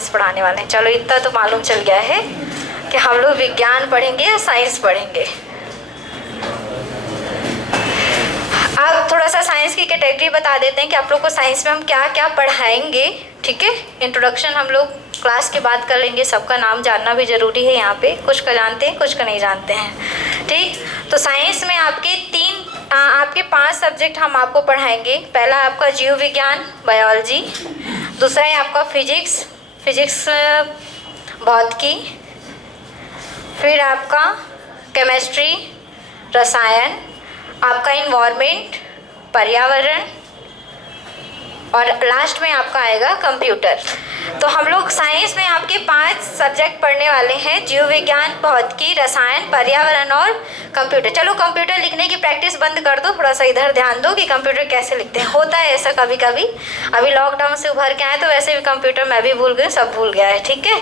Science पढ़ाने वाले हैं। चलो इतना तो मालूम चल गया है कि हम लोग विज्ञान पढ़ेंगे या साइंस पढ़ेंगे। अब थोड़ा सा साइंस की कैटेगरी बता देते हैं कि आप लोग को साइंस में हम क्या क्या पढ़ाएंगे, ठीक है। इंट्रोडक्शन हम लोग क्लास के बाद कर लेंगे, सबका नाम जानना भी ज़रूरी है यहाँ पे, कुछ का जानते हैं कुछ का नहीं जानते हैं, ठीक। तो साइंस में आपके 5 सब्जेक्ट हम आपको पढ़ाएंगे। पहला आपका जीव विज्ञान बायोलॉजी, दूसरा है आपका फिजिक्स भौतिकी, फिर आपका केमिस्ट्री रसायन, आपका इन्वायरमेंट पर्यावरण, और लास्ट में आपका आएगा कंप्यूटर। तो हम लोग साइंस में आपके 5 सब्जेक्ट पढ़ने वाले हैं, जीव विज्ञान भौतिकी रसायन पर्यावरण और कंप्यूटर। चलो कंप्यूटर लिखने की प्रैक्टिस बंद कर दो, थोड़ा सा इधर ध्यान दो कि कंप्यूटर कैसे लिखते हैं। होता है ऐसा कभी कभी, अभी लॉकडाउन से उभर के आए तो वैसे भी कंप्यूटर मैं भी भूल गई, सब भूल गया है, ठीक है।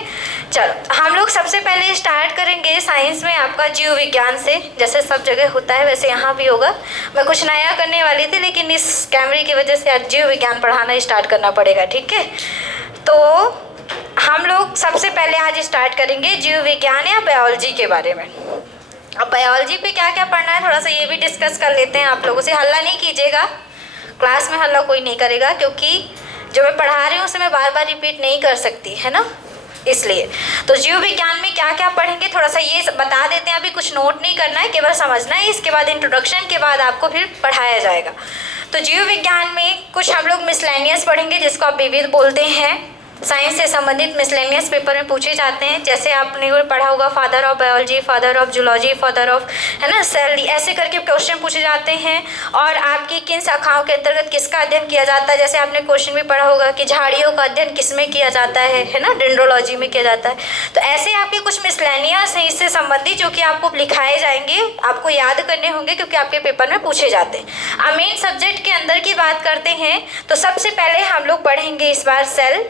चलो हम लोग सबसे पहले स्टार्ट करेंगे साइंस में आपका जीव विज्ञान से। जैसे सब जगह होता है वैसे यहाँ भी होगा। मैं कुछ नया करने वाली थी लेकिन इस कैमरे की वजह से आज जीव विज्ञान पढ़ाना स्टार्ट करना पड़ेगा, ठीक है। तो हम लोग सबसे पहले आज स्टार्ट करेंगे जीव विज्ञान या बायोलॉजी के बारे में। अब बायोलॉजी पे क्या क्या पढ़ना है थोड़ा सा ये भी डिस्कस कर लेते हैं। आप लोगों से हल्ला नहीं कीजिएगा, क्लास में हल्ला कोई नहीं करेगा, क्योंकि जो मैं पढ़ा रही हूँ उसे मैं बार बार रिपीट नहीं कर सकती, है ना, इसलिए। तो जीव विज्ञान में क्या क्या पढ़ेंगे थोड़ा सा ये बता देते हैं। अभी कुछ नोट नहीं करना है, केवल समझना है। इसके बाद इंट्रोडक्शन के बाद आपको फिर पढ़ाया जाएगा। तो जीव विज्ञान में कुछ हम लोग मिसलेनियस पढ़ेंगे, जिसको आप विविध बोलते हैं। साइंस से संबंधित मिसलेनियस पेपर में पूछे जाते हैं। जैसे आपने पढ़ा होगा father of biology, father of zoology, father of, है ना, सेल, ऐसे करके क्वेश्चन पूछे जाते हैं। और आपकी किन शाखाओं के अंतर्गत किसका अध्ययन किया जाता है। जैसे आपने क्वेश्चन भी पढ़ा होगा कि झाड़ियों का अध्ययन किस में किया जाता है ना, डेंड्रोलॉजी में किया जाता है। तो ऐसे आपके कुछ मिसलेनियस हैं इससे संबंधित, जो कि आपको लिखाए जाएंगे, आपको याद करने होंगे क्योंकि आपके पेपर में पूछे जाते हैं। अब मेन सब्जेक्ट के अंदर की बात करते हैं तो सबसे पहले हम लोग पढ़ेंगे इस बार सेल।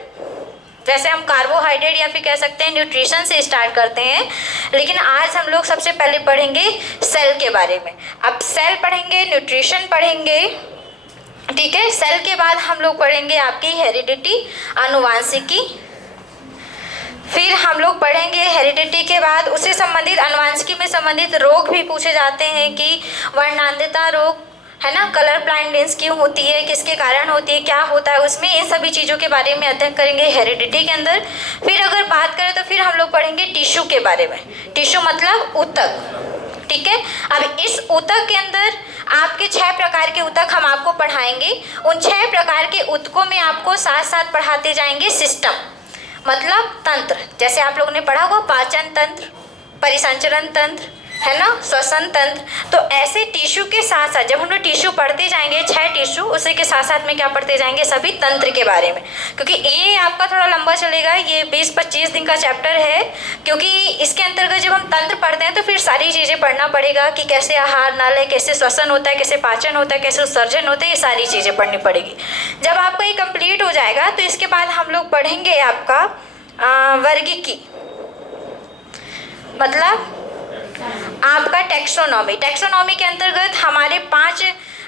वैसे हम कार्बोहाइड्रेट या फिर कह सकते हैं न्यूट्रिशन से स्टार्ट करते हैं, लेकिन आज हम लोग सबसे पहले पढ़ेंगे सेल के बारे में। अब सेल पढ़ेंगे, न्यूट्रिशन पढ़ेंगे, ठीक है। सेल के बाद हम लोग पढ़ेंगे आपकी हेरिडिटी आनुवांशिकी। फिर हम लोग पढ़ेंगे हेरिडिटी के बाद उससे संबंधित आनुवांशिकी में संबंधित रोग भी पूछे जाते हैं कि वर्णांधता रोग, है ना, कलर ब्लाइंडनेस क्यों होती है, किसके कारण होती है, क्या होता है उसमें, इन सभी चीज़ों के बारे में अध्ययन करेंगे हेरिडिटी के अंदर। फिर अगर बात करें तो फिर हम लोग पढ़ेंगे टिश्यू के बारे में। टिश्यू मतलब ऊतक, ठीक है। अब इस ऊतक के अंदर आपके 6 प्रकार के ऊतक हम आपको पढ़ाएंगे। उन 6 प्रकार के ऊतकों में आपको साथ साथ पढ़ाते जाएंगे सिस्टम, मतलब तंत्र। जैसे आप लोगों ने पढ़ा होगा पाचन तंत्र, परिसंचरण तंत्र, है ना, श्वसन तंत्र। तो ऐसे टिश्यू के साथ साथ जब हम लोग टिश्यू पढ़ते जाएंगे, 6 टिश्यू, उसी के साथ साथ में क्या पढ़ते जाएंगे, सभी तंत्र के बारे में। क्योंकि ये आपका थोड़ा लंबा चलेगा, ये 20-25 दिन का चैप्टर है। क्योंकि इसके अंतर्गत जब हम तंत्र पढ़ते हैं तो फिर सारी चीज़ें पढ़ना पड़ेगा कि कैसे आहार नाल, कैसे श्वसन होता है, कैसे पाचन होता है, कैसे उत्सर्जन होता है, ये सारी चीज़ें पढ़नी पड़ेगी। जब आपका ये कंप्लीट हो जाएगा तो इसके बाद हम लोग पढ़ेंगे आपका वर्गीकी, मतलब आपका टैक्सोनॉमी। टैक्सोनॉमी के अंतर्गत हमारे 5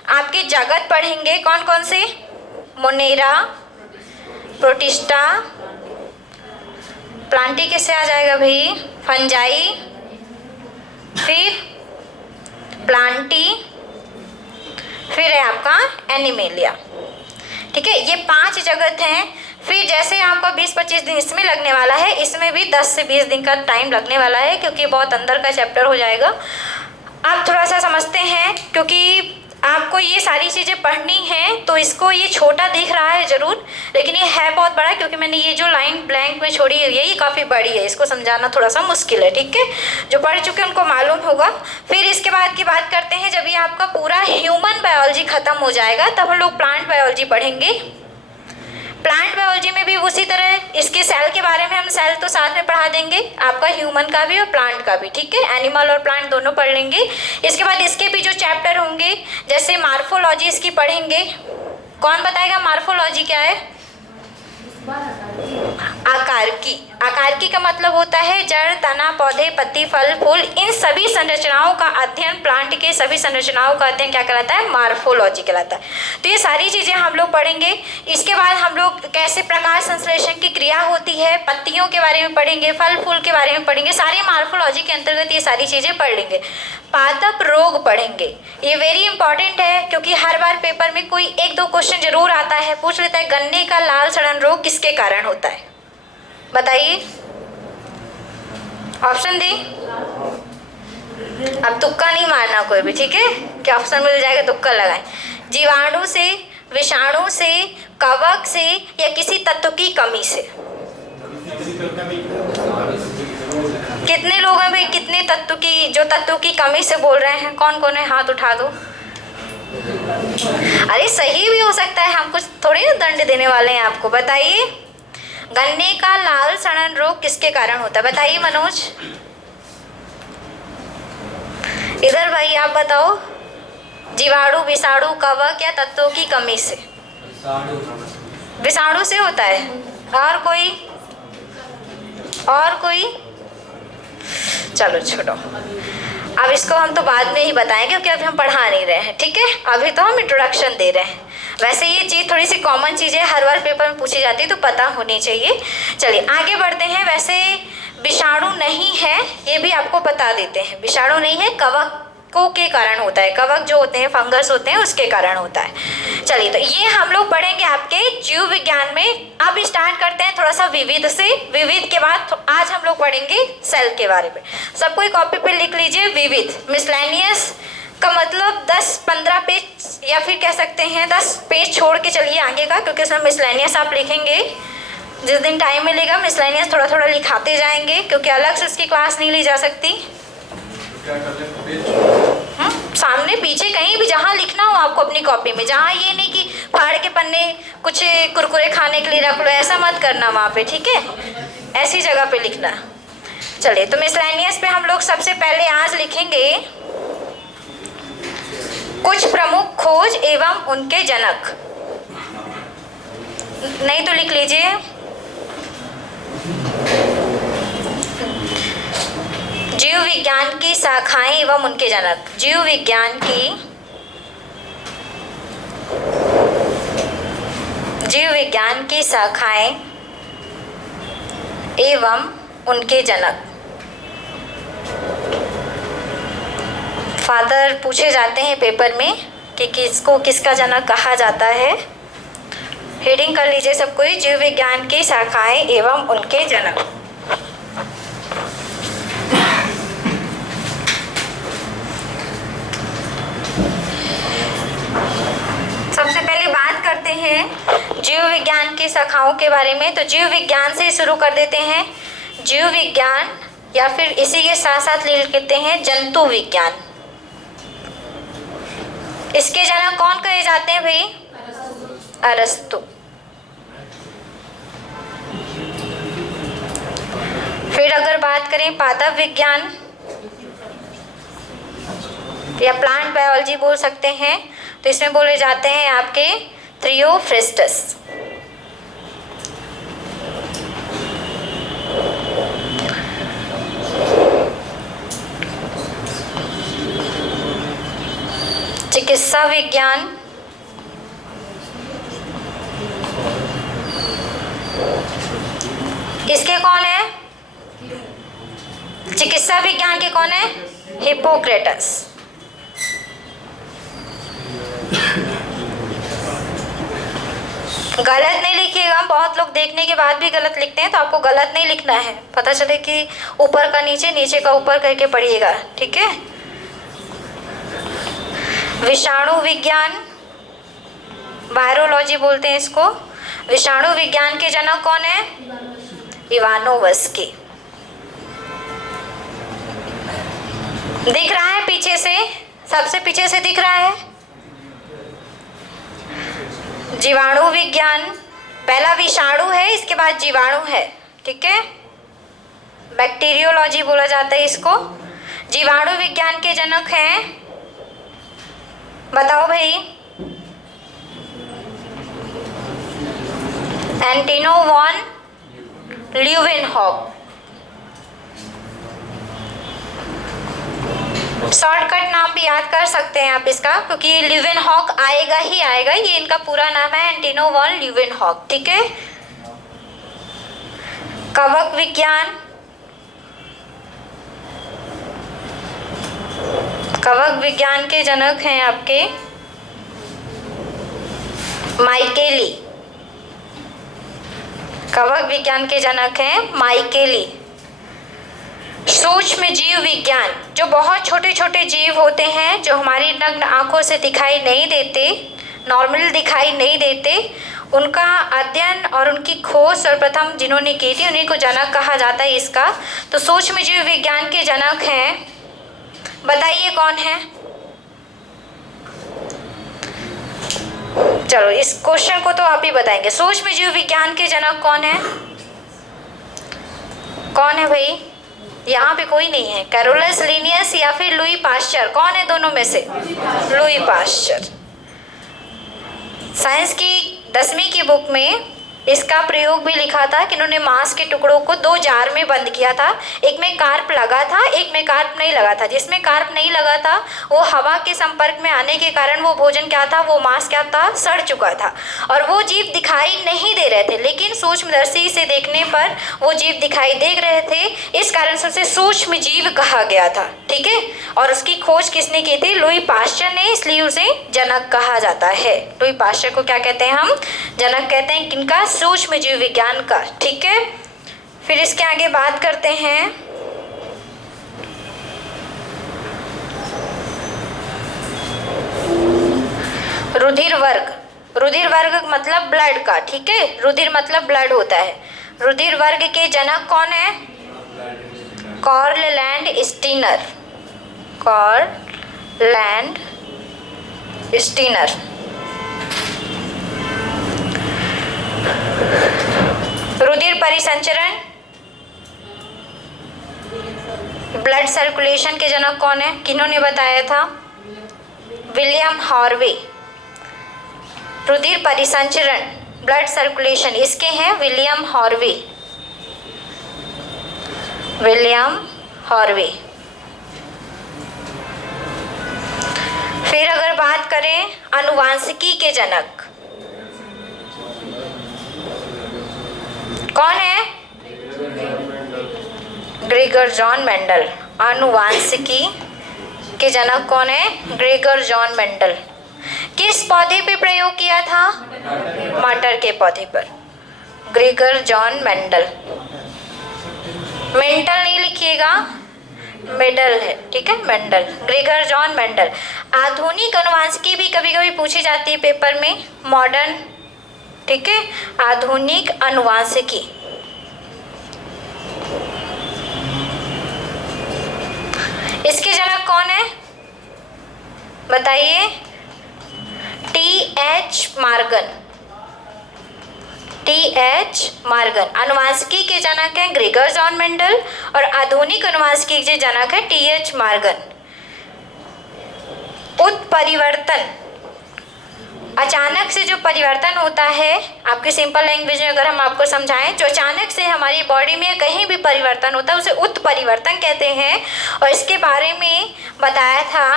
आपके जगत पढ़ेंगे। कौन कौन से, मोनेरा, प्रोटिस्टा, प्लांटी किससे आ जाएगा भाई, फंजाई, फिर प्लांटी, फिर है आपका एनिमेलिया, ठीक है। ये 5 जगत हैं। फिर जैसे आपका 20-25 दिन इसमें लगने वाला है, इसमें भी 10 से 20 दिन का टाइम लगने वाला है, क्योंकि बहुत अंदर का चैप्टर हो जाएगा। आप थोड़ा सा समझते हैं, क्योंकि आपको ये सारी चीज़ें पढ़नी हैं। तो इसको ये छोटा दिख रहा है ज़रूर, लेकिन ये है बहुत बड़ा, क्योंकि मैंने ये जो लाइन ब्लैंक में छोड़ी है ये काफ़ी बड़ी है, इसको समझाना थोड़ा सा मुश्किल है, ठीक है। जो पढ़ चुके हैं उनको मालूम होगा। फिर इसके बाद की बात करते हैं, जब ये आपका पूरा ह्यूमन बायोलॉजी ख़त्म हो जाएगा तब हम लोग प्लांट बायोलॉजी पढ़ेंगे। प्लांट बायोलॉजी में भी उसी तरह इसके सेल के बारे में हम सेल तो साथ में पढ़ा देंगे, आपका ह्यूमन का भी और प्लांट का भी, ठीक है। एनिमल और प्लांट दोनों पढ़ लेंगे। इसके बाद इसके भी जो चैप्टर होंगे, जैसे मार्फोलॉजी इसकी पढ़ेंगे। कौन बताएगा मार्फोलॉजी क्या है? आकारकी। आकारकी का मतलब होता है जड़, तना, पौधे, पत्ती, फल, फूल, इन सभी संरचनाओं का अध्ययन, प्लांट के सभी संरचनाओं का अध्ययन क्या कहलाता है? मार्फोलॉजी कहलाता है। तो ये सारी चीज़ें हम लोग पढ़ेंगे। इसके बाद हम लोग कैसे प्रकाश संश्लेषण की क्रिया होती है, पत्तियों के बारे में पढ़ेंगे, फल फूल के बारे में पढ़ेंगे, सारी मार्फोलॉजी के अंतर्गत ये सारी चीज़ें पढ़ लेंगे। पादप रोग पढ़ेंगे, ये वेरी इंपॉर्टेंट है क्योंकि हर बार पेपर में कोई एक दो क्वेश्चन जरूर आता है, पूछ लेता है गन्ने का लाल सड़न रोग किसके कारण होता है? बताइए, ऑप्शन दी। अब तुक्का नहीं मारना कोई भी, ठीक है? क्या ऑप्शन मिल जाएगा तुक्का लगाएं। जीवाणु से, विषाणु से, कवक से या किसी तत्व की कमी से। कितने लोग हैं भाई? कितने तत्व की, जो तत्व की कमी से बोल रहे हैं? कौन कौन है? हाथ उठा दो। अरे सही भी हो सकता है, हम कुछ थोड़ी ना दंड देने वाले हैं आपको। बताइए, गन्ने का लाल सड़न रोग किसके कारण होता है? बताइए मनोज। इधर भाई आप बताओ। जीवाणु, विषाणु, कवक या तत्वों की कमी से? विषाणु से होता है। और कोई? और कोई? चलो छोड़ो, अब इसको हम तो बाद में ही बताएंगे क्योंकि अभी हम पढ़ा नहीं रहे हैं, ठीक है? अभी तो हम इंट्रोडक्शन दे रहे हैं। वैसे ये चीज़ थोड़ी सी कॉमन चीज़ है, हर बार पेपर में पूछी जाती है तो पता होनी चाहिए। चलिए आगे बढ़ते हैं। वैसे विषाणु नहीं है, ये भी आपको बता देते हैं। विषाणु नहीं है, कवकों के कारण होता है। कवक जो होते हैं, फंगस होते हैं, उसके कारण होता है। चलिए, तो ये हम लोग पढ़ेंगे आपके जीव विज्ञान में। अब स्टार्ट करते हैं थोड़ा सा विविध से। विविध के बाद आज हम लोग पढ़ेंगे सेल के बारे में। सब कोई कॉपी पे लिख लीजिए विविध। मिसलेनियस का मतलब 10-15 पेज या फिर कह सकते हैं 10 पेज छोड़ के चलिए आगे का, क्योंकि उसमें मिसलेनियस आप लिखेंगे। जिस दिन टाइम मिलेगा मिसलेनियस थोड़ा थोड़ा लिखाते जाएंगे, क्योंकि अलग से उसकी क्लास नहीं ली जा सकती। सामने पीछे कहीं भी जहाँ लिखना हो आपको अपनी कॉपी में, जहाँ ये नहीं कि फाड़ के पन्ने कुछ कुरकुरे खाने के लिए रख लो, ऐसा मत करना वहाँ पे, ठीक है? ऐसी जगह पे लिखना। चलिए, तो मिसलेनियस पे हम लोग सबसे पहले आज लिखेंगे कुछ प्रमुख खोज एवं उनके जनक। नहीं तो लिख लीजिए जीव विज्ञान की शाखाएं एवं उनके जनक। जीव विज्ञान की शाखाएं एवं उनके जनक। फादर पूछे जाते हैं पेपर में कि किसको किसका जनक कहा जाता है। हेडिंग कर लीजिए सब कोई, जीव विज्ञान की शाखाएं एवं उनके जनक। सबसे पहले बात करते हैं जीव विज्ञान की शाखाओं के बारे में। तो जीव विज्ञान से शुरू कर देते हैं। जीव विज्ञान या फिर इसी के साथ साथ लिख लेते हैं जंतु विज्ञान। इसके जनक कौन कहे जाते हैं भाई? अरस्तु। फिर अगर बात करें पादप विज्ञान या प्लांट बायोलॉजी बोल सकते हैं, तो इसमें बोले जाते हैं आपके थ्रियोफ्रिस्टस। चिकित्सा विज्ञान इसके कौन है? चिकित्सा विज्ञान के कौन है? हिप्पोक्रेटस। गलत नहीं लिखिएगा, बहुत लोग देखने के बाद भी गलत लिखते हैं, तो आपको गलत नहीं लिखना है। पता चले कि ऊपर का नीचे, नीचे का ऊपर करके पढ़िएगा, ठीक है? विषाणु विज्ञान, वायरोलॉजी बोलते हैं इसको। विषाणु विज्ञान के जनक कौन है? इवानोवस्की। दिख रहा है पीछे से? सबसे पीछे से दिख रहा है? जीवाणु विज्ञान, पहला विषाणु है, इसके बाद जीवाणु है, ठीक है? बैक्टीरियोलॉजी बोला जाता है इसको। जीवाणु विज्ञान के जनक हैं, बताओ भाई। एंटिनो वॉन ल्यूवेनहॉक। शॉर्टकट नाम भी याद कर सकते हैं आप इसका, क्योंकि ल्यूवेनहॉक आएगा ही आएगा। ये इनका पूरा नाम है एंटिनो वॉन ल्यूवेनहॉक, ठीक है। कवक विज्ञान, कवक विज्ञान के जनक हैं आपके माइकेली। कवक विज्ञान के जनक हैं माइकेली। सूक्ष्म जीव विज्ञान, जो बहुत छोटे छोटे जीव होते हैं जो हमारी नग्न आंखों से दिखाई नहीं देते, नॉर्मल दिखाई नहीं देते, उनका अध्ययन और उनकी खोज सर्वप्रथम जिन्होंने की थी उन्हीं को जनक कहा जाता है इसका। तो सूक्ष्म जीव विज्ञान के जनक हैं, बताइए कौन है। चलो इस क्वेश्चन को तो आप ही बताएंगे। सूक्ष्म जीव विज्ञान के जनक कौन है? कौन है भाई? यहाँ पे कोई नहीं है। कैरोलस लिनियस या फिर लुई पाश्चर, कौन है दोनों में से? Louis Pasteur. साइंस की 10वीं की बुक में इसका प्रयोग भी लिखा था कि इन्होंने मांस के टुकड़ों को 2 जार में बंद किया था। एक में कार्प लगा था, एक में कार्प नहीं लगा था। जिसमें कार्प नहीं लगा था वो हवा के संपर्क में आने के कारण वो भोजन क्या था, वो मांस क्या था, सड़ चुका था और वो जीव दिखाई नहीं दे रहे थे। लेकिन सूक्ष्मदर्शी से देखने पर वो जीव दिखाई दे रहे थे, इस कारण से उसे सूक्ष्म जीव कहा गया था, ठीक है। और उसकी खोज किसने की थी? लुई पाश्चर ने, इसलिए उसे जनक कहा जाता है। लुई पाश्चर को क्या कहते हैं हम? जनक कहते हैं। किनका? सूक्ष्म जीव विज्ञान का, ठीक है। फिर इसके आगे बात करते हैं रुधिर वर्ग। रुधिर वर्ग मतलब ब्लड का, ठीक है। रुधिर मतलब ब्लड होता है। रुधिर वर्ग के जनक कौन है? Karl Landsteiner. Karl Landsteiner. रुधिर परिसंचरण, ब्लड सर्कुलेशन के जनक कौन है? किन्होंने बताया था? William Harvey. रुधिर परिसंचरण, ब्लड सर्कुलेशन, इसके हैं विलियम हार्वे। William Harvey. फिर अगर बात करें आनुवांशिकी के जनक, कौन है? Gregor John Mendel. आनुवांशिकी के जनक कौन है? Gregor John Mendel. किस पौधे पे प्रयोग किया था? मटर के पौधे पर। Gregor John Mendel. मेंटल नहीं लिखिएगा, मेडल है, ठीक है, मेंडल। Gregor John Mendel. आधुनिक आनुवांशिकी भी कभी कभी पूछी जाती है पेपर में, मॉडर्न, ठीक है। आधुनिक आनुवांशिकी, इसके जनक कौन है बताइए? टी.एच. मार्गन। टी.एच. मार्गन। आनुवांशिकी के जनक हैं ग्रेगर जॉन मेंडल और आधुनिक आनुवांशिकी के जनक है टी.एच. मार्गन। उत्परिवर्तन, अचानक से जो परिवर्तन होता है, आपकी सिंपल लैंग्वेज में अगर हम आपको समझाएं, जो अचानक से हमारी बॉडी में कहीं भी परिवर्तन होता है उसे उत्परिवर्तन कहते हैं। और इसके बारे में बताया था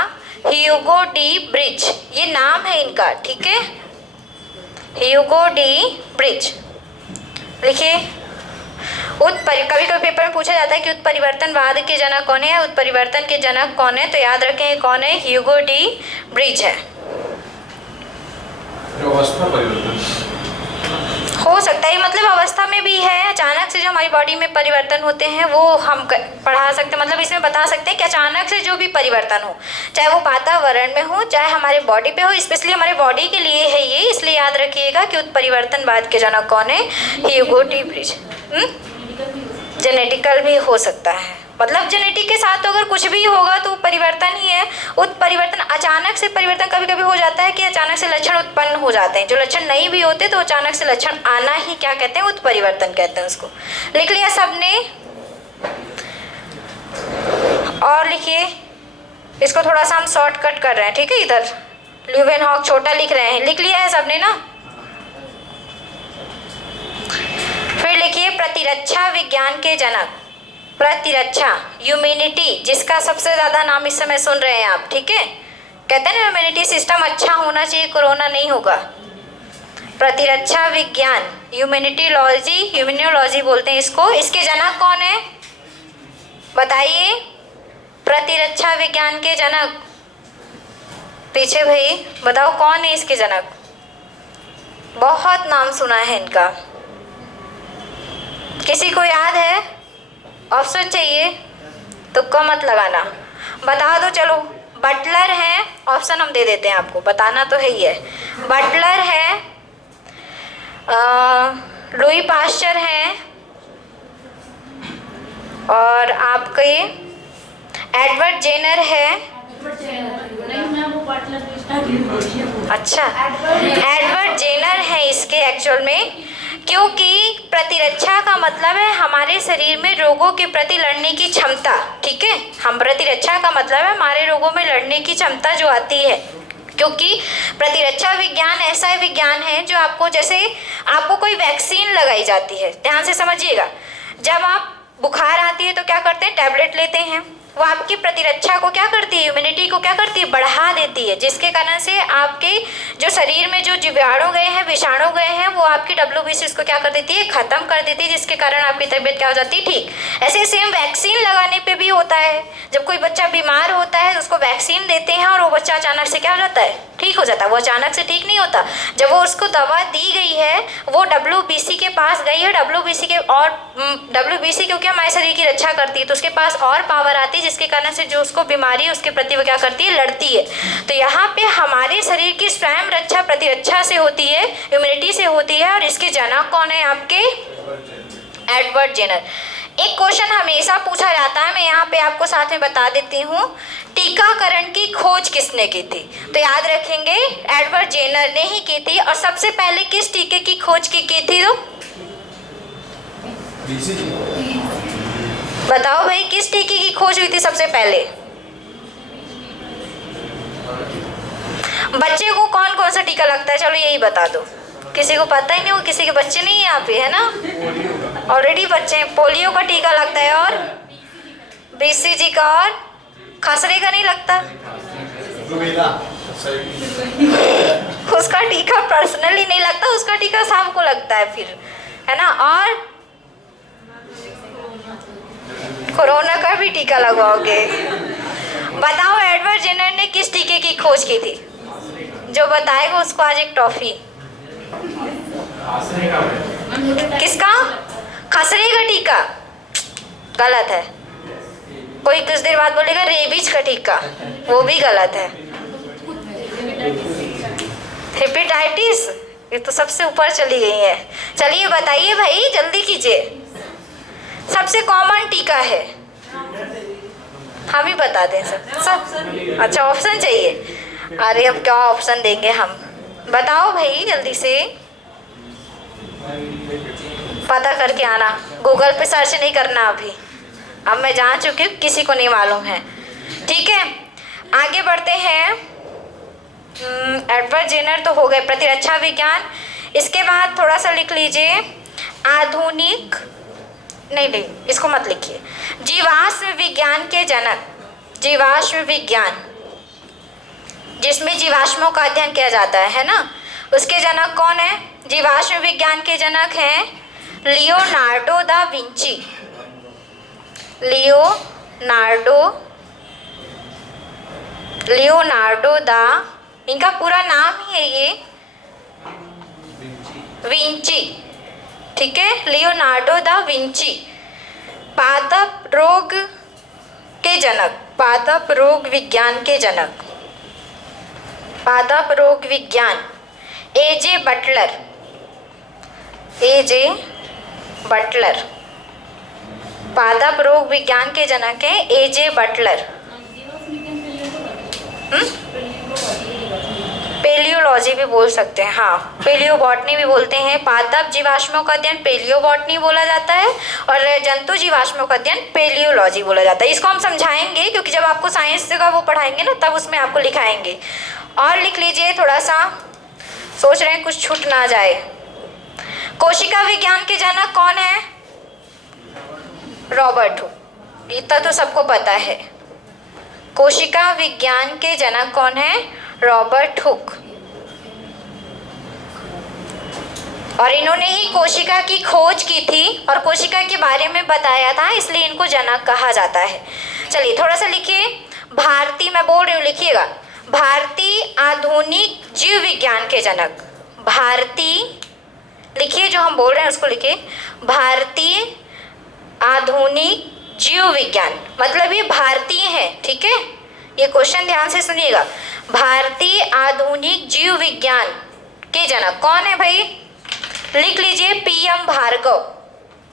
ह्यूगो डी ब्रिज, ये नाम है इनका, ठीक है। ह्यूगो डी ब्रिज लिखिए। कभी कभी पेपर में पूछा जाता है कि उत्परिवर्तनवाद के जनक कौन है, उत्परिवर्तन के जनक कौन है, तो याद रखें कौन है? ह्यूगो डी ब्रिज है। अवस्था परिवर्तन हो सकता है, मतलब अवस्था में भी है। अचानक से जो हमारी बॉडी में परिवर्तन होते हैं वो हम पढ़ा सकते, मतलब इसमें बता सकते हैं कि अचानक से जो भी परिवर्तन हो, चाहे वो वातावरण में हो, चाहे हमारे बॉडी पे हो, स्पेशली हमारे बॉडी के लिए है ये, इसलिए याद रखिएगा कि उत्परिवर्तनवाद के जनक कौन है? Hugo de bridge. जेनेटिकल भी हो सकता है, मतलब जेनेटिक के साथ तो अगर कुछ भी होगा तो परिवर्तन ही है। उत्परिवर्तन, अचानक से परिवर्तन कभी कभी हो जाता है कि अचानक से लक्षण उत्पन्न हो जाते हैं, जो लक्षण नहीं भी होते तो अचानक से लक्षण आना ही क्या कहते हैं? उत्परिवर्तन कहते हैं उसको। लिख लिया सबने? और लिखिए, इसको थोड़ा सा हम शॉर्टकट कर रहे हैं, ठीक है। इधर ल्यूवेनहॉक छोटा लिख रहे हैं, लिख लिया है सबने ना? फिर लिखिए प्रतिरक्षा विज्ञान के जनक, प्रतिरक्षा, ह्यूमैनिटी, जिसका सबसे ज़्यादा नाम इस समय सुन रहे हैं आप, ठीक है। कहते हैं ना इम्यूनिटी सिस्टम अच्छा होना चाहिए, कोरोना नहीं होगा। प्रतिरक्षा विज्ञान, इम्यूनोलॉजी बोलते हैं इसको। इसके जनक कौन है बताइए? प्रतिरक्षा विज्ञान के जनक, पीछे भाई बताओ कौन है इसके जनक? बहुत नाम सुना है इनका, किसी को याद है? ऑप्शन चाहिए? तुक्का मत लगाना, बता दो चलो। बटलर है, ऑप्शन हम दे देते हैं आपको, बताना तो है ही है। बटलर है, लुई पास्चर है, और आपके एडवर्ड जेनर है। अच्छा, एडवर्ड जेनर है इसके एक्चुअल में, क्योंकि प्रतिरक्षा का मतलब है हमारे शरीर में रोगों के प्रति लड़ने की क्षमता, ठीक है। हम प्रतिरक्षा का मतलब है हमारे रोगों में लड़ने की क्षमता जो आती है, क्योंकि प्रतिरक्षा विज्ञान ऐसा विज्ञान है जो आपको, जैसे आपको कोई वैक्सीन लगाई जाती है, ध्यान से समझिएगा। जब आप बुखार आती है तो क्या करते हैं? टैबलेट लेते हैं। वो आपकी प्रतिरक्षा को क्या करती है? इम्यूनिटी को क्या करती है? बढ़ा देती है, जिसके कारण से आपके जो शरीर में जो जीवाणु गए हैं, विषाणु गए हैं, वो आपकी WBC को क्या कर देती है? खत्म कर देती है, जिसके कारण आपकी तबीयत क्या हो जाती है? ठीक। ऐसे सेम वैक्सीन लगाने पे भी होता है। जब कोई बच्चा बीमार होता है तो उसको वैक्सीन देते हैं और वो बच्चा अचानक से क्या हो जाता है? ठीक हो जाता है। वो अचानक से ठीक नहीं होता। जब वो उसको दवा दी गई है, वो WBC के पास गई है, WBC क्योंकि हमारे शरीर की रक्षा करती है, तो उसके पास और पावर आती है, जिसके कारण से जो उसको बीमारी है उसके प्रति वो क्या करती है? लड़ती है। तो यहाँ पे हमारे शरीर की स्वयं रक्षा प्रतिरक्षा से होती है, इम्यूनिटी से होती है। और इसके जनक कौन है आपके? Edward Jenner. एक क्वेश्चन हमेशा पूछा जाता है, मैं यहाँ पे आपको साथ में बता देती हूँ, टीकाकरण की खोज किसने की थी? तो याद रखेंगे एडवर्ड जेनर ने ही की थी। और सबसे पहले किस टीके की खोज की थी? तो बताओ भाई, किस टीके की खोज हुई थी सबसे पहले? बच्चे को कौन कौन सा टीका लगता है? चलो यही बता दो। किसी को पता ही नहीं, वो किसी के बच्चे नहीं है यहाँ पे, है ना? ऑलरेडी बच्चे हैं। पोलियो का टीका लगता है, और BCG का, और खसरे का नहीं लगता। उसका टीका पर्सनली नहीं लगता, उसका टीका सबको लगता है फिर, है ना? और कोरोना का भी टीका लगवाओगे? बताओ एडवर्ड जेनर ने किस टीके की खोज की थी? जो बताएगा उसको आज एक टॉफी। किसका? खसरे का टीका? गलत है। कोई कुछ देर बाद बोलेगा रेबीज का टीका, वो भी गलत है। हेपेटाइटिस, ये तो सबसे ऊपर चली गई है। चलिए बताइए भाई, जल्दी कीजिए। सबसे कॉमन टीका है, हम ही बता दें सब। अच्छा, ऑप्शन चाहिए? अरे अब क्या ऑप्शन देंगे हम, बताओ भाई जल्दी से, पता करके आना। गूगल पे सर्च नहीं करना अभी, अब मैं जान चुकी हूँ, किसी को नहीं मालूम है, ठीक है। आगे बढ़ते हैं। एडवर्ड जेनर तो हो गए प्रतिरक्षा विज्ञान। इसके बाद थोड़ा सा लिख लीजिए, आधुनिक, नहीं इसको मत लिखिए, जीवाश्म विज्ञान के जनक। जीवाश्म विज्ञान, जिसमें जीवाश्मों का अध्ययन किया जाता है ना, उसके जनक कौन है? जीवाश्म विज्ञान के जनक हैं Leonardo da Vinci. Leonardo da, इनका पूरा नाम ही है ये विंची, ठीक है। लियोनार्डो दा विंची, पादप रोग के जनक, पादप रोग विज्ञान के जनक, पादप रोग विज्ञान। एजे बटलर, एजे बटलर, पादप रोग विज्ञान के जनक हैं एजे बटलर। पेलियोलॉजी भी बोल सकते हैं, हाँ, पेलियोबॉटनी भी बोलते हैं। पादप जीवाश्मों का अध्ययन पेलियोबॉटनी बोला जाता है, और जंतु जीवाश्मों का अध्ययन पेलियोलॉजी बोला जाता है। इसको हम समझाएंगे, क्योंकि जब आपको साइंस का वो पढ़ाएंगे ना, तब उसमें आपको लिखाएंगे। और लिख लीजिए, थोड़ा सा सोच रहे हैं कुछ छूट ना जाए। कोशिका विज्ञान के जनक कौन है? रॉबर्ट हुक, इतना तो सबको पता है। कोशिका विज्ञान के जनक कौन है? Robert Hooke. और इन्होंने ही कोशिका की खोज की थी और कोशिका के बारे में बताया था, इसलिए इनको जनक कहा जाता है। चलिए थोड़ा सा लिखिए, भारतीय, मैं बोल रही हूँ लिखिएगा, भारतीय आधुनिक जीव विज्ञान के जनक। भारतीय लिखिए, जो हम बोल रहे हैं उसको लिखिए, भारतीय आधुनिक जीव विज्ञान, मतलब ये भारतीय है, ठीक है। ये क्वेश्चन ध्यान से सुनिएगा, भारतीय आधुनिक जीव विज्ञान के जनक कौन है भाई? लिख लीजिए, पीएम भार्गव।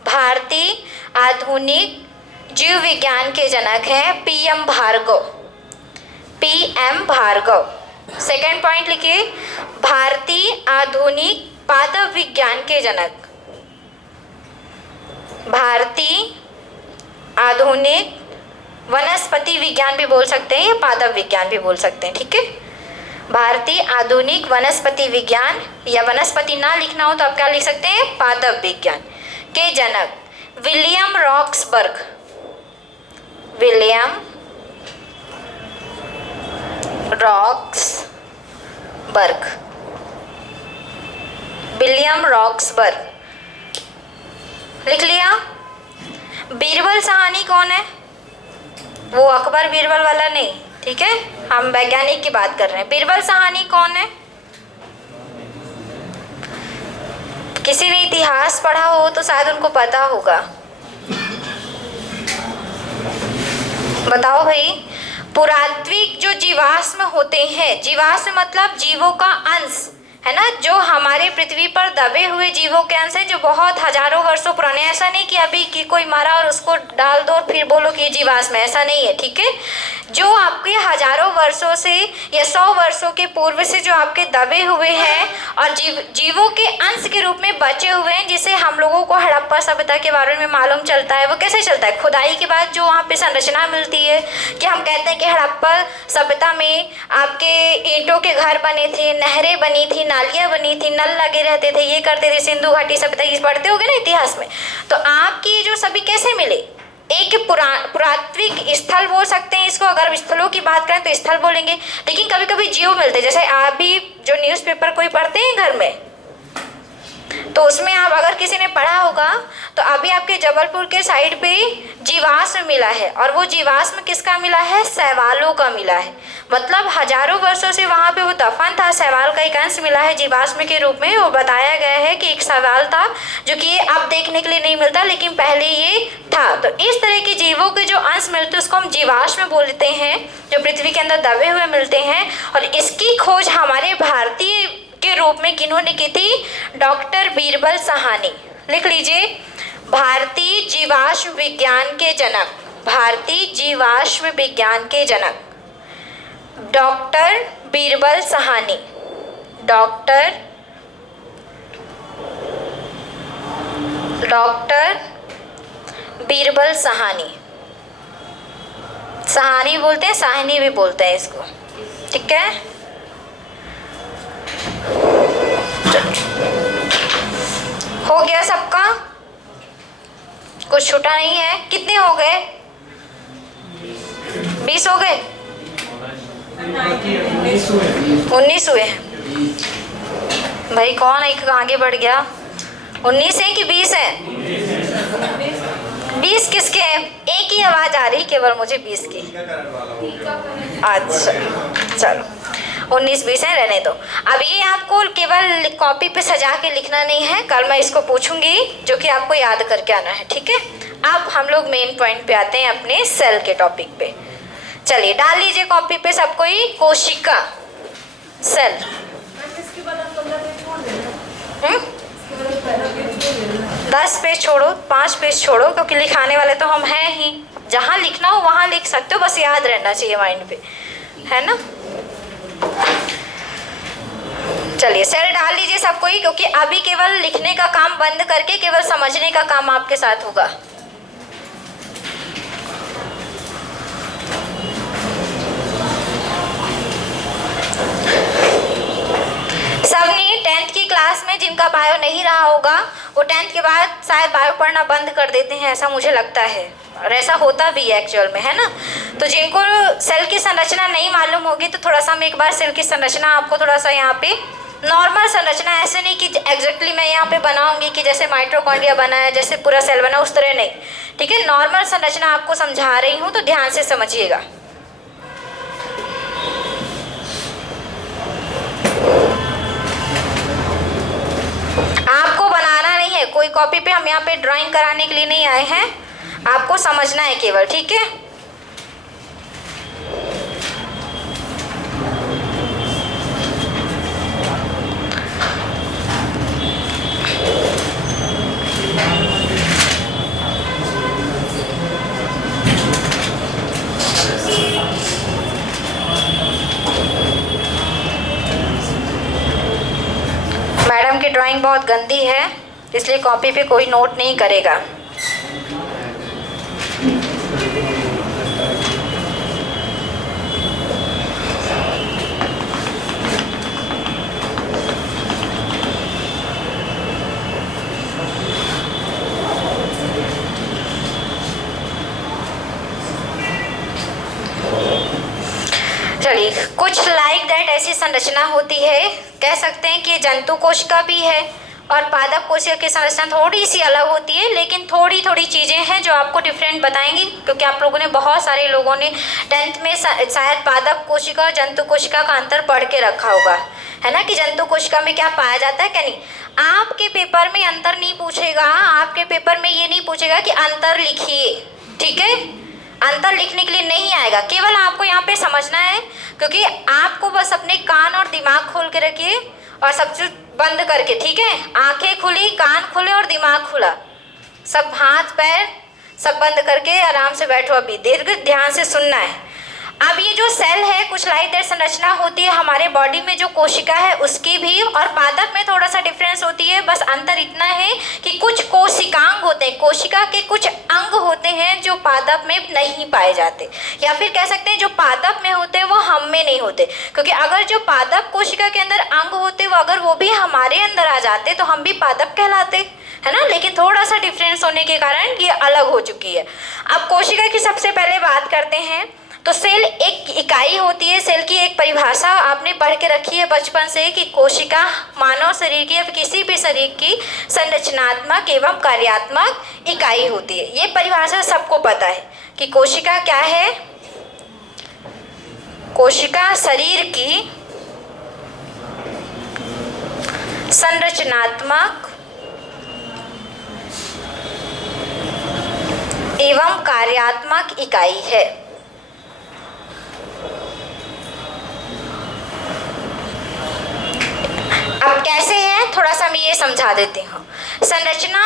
भारतीय आधुनिक जीव विज्ञान के जनक हैं P M Bhargava, P M Bhargava. Second point लिखिए, भारतीय आधुनिक पादप विज्ञान के जनक, भारतीय आधुनिक वनस्पति विज्ञान भी बोल सकते हैं या पादप विज्ञान भी बोल सकते हैं, ठीक है। भारतीय आधुनिक वनस्पति विज्ञान, या वनस्पति ना लिखना हो तो आप क्या लिख सकते हैं? पादप विज्ञान के जनक William Roxburgh, William Roxburgh, William Roxburgh. लिख लिया। बीरबल साहनी कौन है? वो अकबर बीरबल वाला नहीं, ठीक है, हम वैज्ञानिक की बात कर रहे हैं। बीरबल साहनी कौन है? किसी ने इतिहास पढ़ा हो तो शायद उनको पता होगा, बताओ भाई। पुरातात्विक जो जीवाश्म होते हैं, जीवाश्म मतलब जीवों का अंश है ना, जो हमारे पृथ्वी पर दबे हुए जीवों के अंश हैं, जो बहुत हजारों वर्षों पुराने। ऐसा नहीं कि अभी की कोई मारा और उसको डाल दो और फिर बोलो कि ये जीवाश्म है, ऐसा नहीं है, ठीक है। जो आपके हजारों वर्षों से या 100 वर्षों के पूर्व से जो आपके दबे हुए हैं और जीवों के अंश के रूप में बचे हुए हैं, जिसे हम लोगों को हड़प्पा सभ्यता के बारे में मालूम चलता है। वो कैसे चलता है? खुदाई के बाद जो वहाँ पे संरचना मिलती है, कि हम कहते हैं कि हड़प्पा सभ्यता में आपके ईंटों के घर बने थे, नहरें बनी थी, नालियाँ बनी थी, नल लगे रहते थे, ये करते थे। सिंधु घाटी सभ्यता ये पढ़ते होगे ना इतिहास में। तो आपकी जो सभी कैसे मिले? एक पुरातात्विक स्थल बोल सकते हैं इसको, अगर स्थलों की बात करें तो स्थल बोलेंगे, लेकिन कभी कभी जीव मिलते हैं। जैसे आप भी जो न्यूज़पेपर कोई पढ़ते हैं घर में, तो उसमें आप अगर किसी ने पढ़ा होगा तो अभी आपके जबलपुर के साइड पे जीवाश्म मिला है, और वो जीवाश्म किसका मिला है? शैवालों का मिला है। मतलब हजारों वर्षों से वहाँ पे वो दफन था, शैवाल का एक अंश मिला है जीवाश्म के रूप में। वो बताया गया है कि एक शैवाल था, जो कि अब देखने के लिए नहीं मिलता, लेकिन पहले ये था। तो इस तरह के जीवों के जो अंश मिलते हैं उसको हम जीवाश्म बोलते हैं, जो पृथ्वी के अंदर दबे हुए मिलते हैं। और इसकी खोज हमारे भारतीय के रूप में किन्होंने की थी? डॉक्टर बीरबल साहनी। लिख लीजिए, भारतीय जीवाश्म विज्ञान के जनक, भारतीय जीवाश्म विज्ञान के जनक डॉक्टर बीरबल साहनी, डॉक्टर बीरबल साहनी। साहनी बोलते हैं, साहनी भी बोलते हैं इसको, ठीक है। हो गया सबका? कुछ छूटा नहीं है? कितने हो गए? 20 हो गए? 19 हुए हैं भाई। कौन एक आगे बढ़ गया? 19 है कि 20 है? 20 किसके हैं? एक ही आवाज आ रही केवल मुझे 20 की। अच्छा चलो, 19-20 है, रहने दो। अब ये आपको केवल कॉपी पे सजा के लिखना नहीं है, कल मैं इसको पूछूंगी जो कि आपको याद करके आना है, ठीक है। अब हम लोग मेन पॉइंट पे आते हैं, अपने सेल के टॉपिक पे। चलिए डाल लीजिए कॉपी पे सबको ही, कोशिका, सेल। 10 पेज छोड़ो, 5 पेज छोड़ो, क्योंकि लिखाने वाले तो हम हैं ही। जहाँ लिखना हो वहाँ लिख सकते हो, बस याद रहना चाहिए माइंड पे, है ना। चलिए सेल डाल लीजिए सबको ही, क्योंकि अभी केवल लिखने का काम बंद करके केवल समझने का काम आपके साथ होगा। सबने 10th की क्लास में जिनका बायो नहीं रहा होगा वो 10th के बाद शायद बायो पढ़ना बंद कर देते हैं, ऐसा मुझे लगता है, और ऐसा होता भी है एक्चुअल में, है ना। तो जिनको सेल की संरचना नहीं मालूम होगी तो थोड़ा सा हम एक बार सेल की संरचना आपको थोड़ा सा यहाँ पे नॉर्मल संरचना, ऐसे नहीं कि एग्जैक्टली मैं यहाँ पे बनाऊंगी कि जैसे माइटोकॉन्ड्रिया बना है, जैसे पूरा सेल बना, उस तरह नहीं, ठीक है। नॉर्मल संरचना आपको समझा रही हूँ तो ध्यान से समझिएगा। आपको बनाना नहीं है, कोई कॉपी पे हम यहाँ पे ड्राइंग कराने के लिए नहीं आए हैं, आपको समझना है केवल, ठीक है। मैडम की ड्राइंग बहुत गंदी है, इसलिए कॉपी पे कोई नोट नहीं करेगा। चलिए, कुछ लाइक दैट ऐसी संरचना होती है, कह सकते हैं कि जंतु कोशिका भी है और पादप कोशिका की संरचना थोड़ी सी अलग होती है, लेकिन थोड़ी थोड़ी चीज़ें हैं जो आपको डिफरेंट बताएंगी, क्योंकि आप लोगों ने बहुत सारे लोगों ने 10th में शायद पादप कोशिका और जंतु कोशिका का अंतर पढ़ के रखा होगा, है ना, कि जंतु कोशिका में क्या पाया जाता है क्या नहीं। आपके पेपर में अंतर नहीं पूछेगा, आपके पेपर में ये नहीं पूछेगा कि अंतर लिखिए, ठीक है, अंतर लिखने के लिए नहीं आएगा, केवल आपको यहाँ पे समझना है, क्योंकि आपको बस अपने कान और दिमाग खोल के रखिए और सब चीज बंद करके, ठीक है, आंखें खुली, कान खुले और दिमाग खुला, सब हाथ पैर सब बंद करके आराम से बैठो, अभी दीर्घ ध्यान से सुनना है। अब ये जो सेल है, कुछ लाइट संरचना होती है हमारे बॉडी में, जो कोशिका है उसकी भी, और पादप में थोड़ा सा डिफरेंस होती है, बस अंतर इतना है कि कुछ कोशिकांग होते हैं, कोशिका के कुछ अंग होते हैं जो पादप में नहीं पाए जाते, या फिर कह सकते हैं जो पादप में होते हैं वो हम में नहीं होते, क्योंकि अगर जो पादप कोशिका के अंदर अंग होते वो अगर वो भी हमारे अंदर आ जाते तो हम भी पादप कहलाते, है ना, लेकिन थोड़ा सा डिफरेंस होने के कारण ये अलग हो चुकी है। अब कोशिका की सबसे पहले बात करते हैं, तो सेल एक इकाई होती है, सेल की एक परिभाषा आपने पढ़ के रखी है बचपन से कि कोशिका मानव शरीर की या किसी भी शरीर की संरचनात्मक एवं कार्यात्मक इकाई होती है। ये परिभाषा सबको पता है कि कोशिका क्या है, कोशिका शरीर की संरचनात्मक एवं कार्यात्मक इकाई है। अब कैसे है, थोड़ा सा मैं ये समझा देती हूँ। संरचना,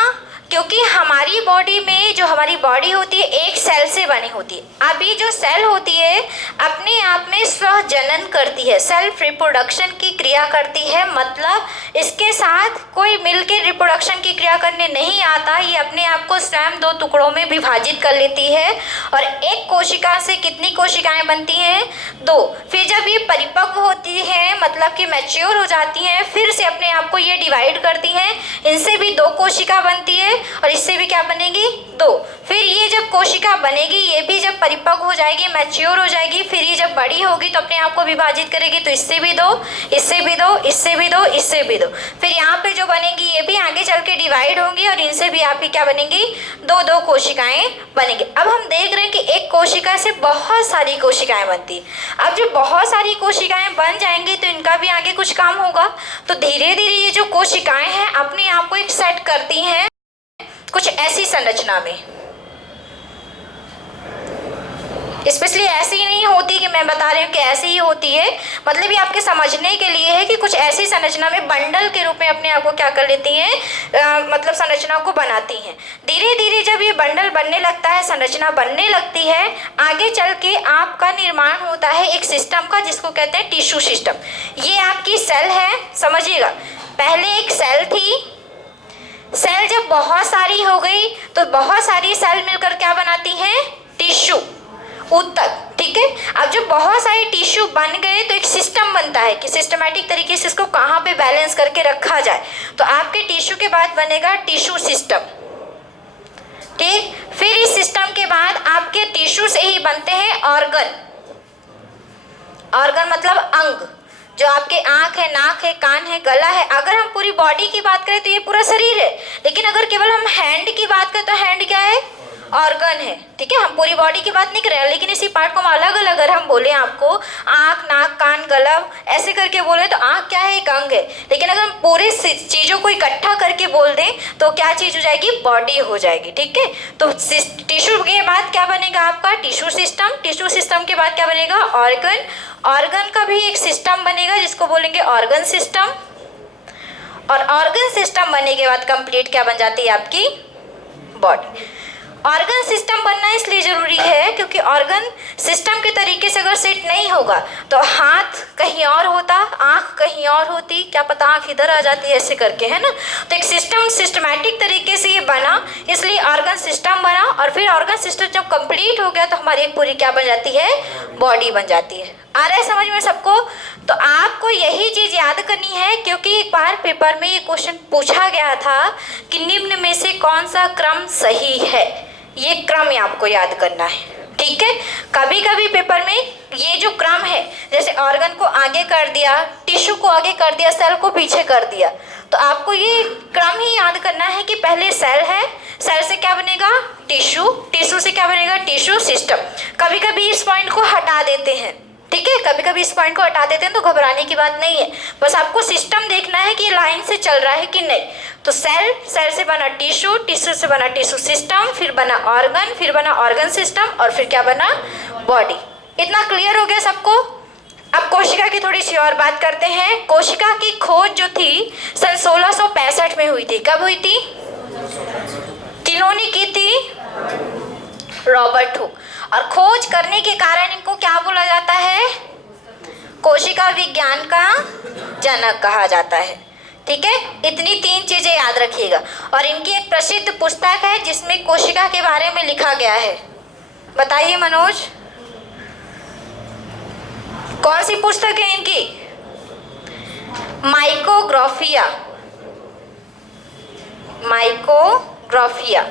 क्योंकि हमारी बॉडी में जो हमारी बॉडी होती है एक सेल से बनी होती है। अब ये जो सेल होती है अपने आप में स्व जनन करती है, सेल्फ रिप्रोडक्शन की क्रिया करती है, मतलब इसके साथ कोई मिलकर रिप्रोडक्शन की क्रिया करने नहीं आता, ये अपने आप को स्वयं दो टुकड़ों में विभाजित कर लेती है, और एक कोशिका से कितनी कोशिकाएं बनती हैं, 2। फिर जब ये परिपक्व होती है, मतलब कि मैच्योर हो जाती हैं, फिर से अपने आप को ये डिवाइड करती हैं, इनसे भी 2 कोशिका बनती है और इससे भी क्या बनेगी, 2। फिर ये जब कोशिका बनेगी, ये भी जब परिपक्व हो जाएगी, मैच्योर हो जाएगी, फिर ये जब बड़ी होगी तो अपने आप को विभाजित करेगी, तो इससे भी 2, इससे भी 2, इससे भी 2, इससे भी 2। फिर यहाँ पे जो बनेगी ये भी आगे चल के डिवाइड होंगी और इनसे भी आपकी क्या बनेंगी, 2 कोशिकाएं बनेंगी। अब हम देख रहे हैं कि एक कोशिका से बहुत सारी कोशिकाएं बनती हैं। अब जब बहुत सारी कोशिकाएं बन जाएंगी तो इनका भी आगे कुछ काम होगा, तो धीरे धीरे ये जो कोशिकाएं हैं अपने आप को एक सेट करती हैं कुछ ऐसी संरचना में। स्पेशली ऐसी ही नहीं होती कि मैं बता रही हूँ कि ऐसी ही होती है, मतलब ये आपके समझने के लिए है कि कुछ ऐसी संरचना में बंडल के रूप में अपने आप को क्या कर लेती हैं, मतलब संरचना को बनाती हैं। धीरे धीरे जब ये बंडल बनने लगता है, संरचना बनने लगती है, आगे चल के आपका निर्माण होता है एक सिस्टम का जिसको कहते हैं टिश्यू सिस्टम। ये आपकी सेल है, समझिएगा, पहले एक सेल थी, सेल जब बहुत सारी हो गई तो बहुत सारी सेल मिलकर क्या बनाती हैं, टिश्यू, ऊतक, ठीक ठीक है। अब जब बहुत सारे टिश्यू बन गए तो एक सिस्टम बनता है कि सिस्टमैटिक तरीके से इसको कहाँ पे बैलेंस करके रखा जाए। तो आपके टिश्यू के बाद बनेगा टिश्यू सिस्टम, ठीक। फिर इस सिस्टम के बाद आपके टिश्यू से ही बनते हैं ऑर्गन। ऑर्गन मतलब अंग, जो आपके आँख है, नाक है, कान है, गला है। अगर हम पूरी बॉडी की बात करें तो ये पूरा शरीर है, लेकिन अगर केवल हम हैंड की बात करें तो हैंड क्या है, ऑर्गन है, ठीक है। हम पूरी बॉडी की बात नहीं कर रहे हैं, लेकिन इसी पार्ट को हम अलग अलग अगर हम बोले आपको आँख, नाक, कान, गला ऐसे करके बोले तो आँख क्या है, एक अंग है। लेकिन अगर हम पूरे चीज़ों को इकट्ठा करके बोल दें तो क्या चीज़ हो जाएगी, बॉडी हो जाएगी, ठीक है। तो टिश्यू के बाद क्या बनेगा आपका, टिश्यू सिस्टम। टिश्यू सिस्टम के बाद क्या बनेगा, ऑर्गन। ऑर्गन का भी एक सिस्टम बनेगा जिसको बोलेंगे ऑर्गन सिस्टम। और ऑर्गन सिस्टम बनने के बाद कंप्लीट क्या बन जाती है आपकी बॉडी। ऑर्गन सिस्टम बनना इसलिए ज़रूरी है क्योंकि ऑर्गन सिस्टम के तरीके से अगर सेट नहीं होगा तो हाथ कहीं और होता, आँख कहीं और होती, क्या पता आँख इधर आ जाती है ऐसे करके, है ना। तो एक सिस्टम सिस्टमैटिक तरीके से ये बना, इसलिए ऑर्गन सिस्टम बना। और फिर ऑर्गन सिस्टम जब कंप्लीट हो गया तो हमारी एक पूरी क्या बन जाती है, बॉडी बन जाती है। आ रहा है समझ में सबको। तो आपको यही चीज़ याद करनी है क्योंकि एक बार पेपर में ये क्वेश्चन पूछा गया था कि निम्न में से कौन सा क्रम सही है। ये क्रम ही आपको याद करना है, ठीक है। कभी कभी पेपर में ये जो क्रम है, जैसे ऑर्गन को आगे कर दिया, टिश्यू को आगे कर दिया, सेल को पीछे कर दिया, तो आपको ये क्रम ही याद करना है कि पहले सेल है, सेल से क्या बनेगा, टिश्यू, टिश्यू से क्या बनेगा, टिश्यू सिस्टम। कभी कभी इस पॉइंट को हटा देते हैं, ठीक है, कभी कभी इस पॉइंट को हटा देते हैं, तो घबराने की बात नहीं है। बस आपको सिस्टम देखना है कि लाइन से चल रहा है कि नहीं। तो सेल, सेल से बना टिश्यू, टिश्यू से बना टिश्यू सिस्टम, फिर बना ऑर्गन, फिर बना ऑर्गन सिस्टम, और फिर क्या बना, बॉडी। इतना क्लियर हो गया सबको। अब कोशिका की थोड़ी सी और बात करते हैं। कोशिका की खोज जो थी सन 1665 में हुई थी। कब हुई थी, किन्होंने की थी, रॉबर्ट हुक। और खोज करने के कारण इनको क्या बोला जाता है, कोशिका विज्ञान का जनक कहा जाता है, ठीक है। इतनी 3 चीजें याद रखिएगा। और इनकी एक प्रसिद्ध पुस्तक है जिसमें कोशिका के बारे में लिखा गया है। बताइए मनोज, कौन सी पुस्तक है इनकी, माइकोग्राफिया। माइकोग्राफिया,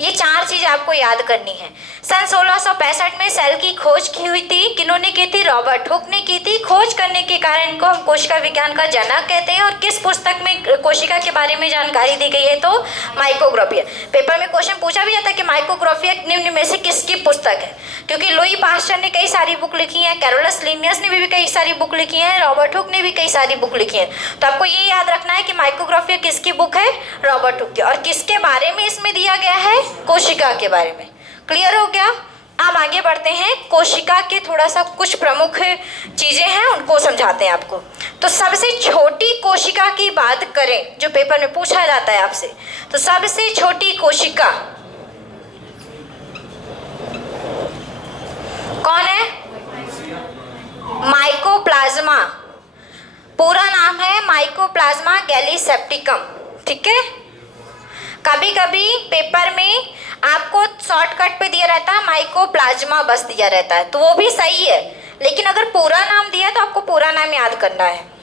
ये 4 चीज आपको याद करनी है। सन 1665 में सेल की खोज की हुई थी। किन्होंने की थी, रॉबर्ट हुक ने की थी। खोज करने के कारण इनको हम कोशिका विज्ञान का जनक कहते हैं। और किस पुस्तक में कोशिका के बारे में जानकारी दी गई है, तो माइकोग्राफिया। पेपर में क्वेश्चन पूछा भी जाता है कि माइकोग्राफिया निम्न में से किसकी पुस्तक है, क्योंकि लुई पास्चर ने कई सारी बुक लिखी है, कैरोलस लिनियस ने भी कई सारी बुक लिखी है, रॉबर्ट हुक ने भी कई सारी बुक लिखी है। तो आपको ये याद रखना है कि माइकोग्राफिया किसकी बुक है, रॉबर्ट हुक की। और किसके बारे में इसमें दिया गया है, कोशिका के बारे में। क्लियर हो गया। अब आगे बढ़ते हैं। कोशिका के थोड़ा सा कुछ प्रमुख चीजें हैं, उनको समझाते हैं आपको। तो सबसे छोटी कोशिका की बात करें, जो पेपर में पूछा जाता है आपसे, तो सबसे छोटी कोशिका कौन है, माइकोप्लाज्मा। पूरा नाम है माइकोप्लाज्मा गैलीसेप्टिकम, ठीक है। कभी कभी पेपर में आपको शॉर्टकट पे दिया रहता है माइकोप्लाज्मा, बस दिया रहता है, तो वो भी सही है। लेकिन अगर पूरा नाम दिया तो आपको पूरा नाम याद करना है।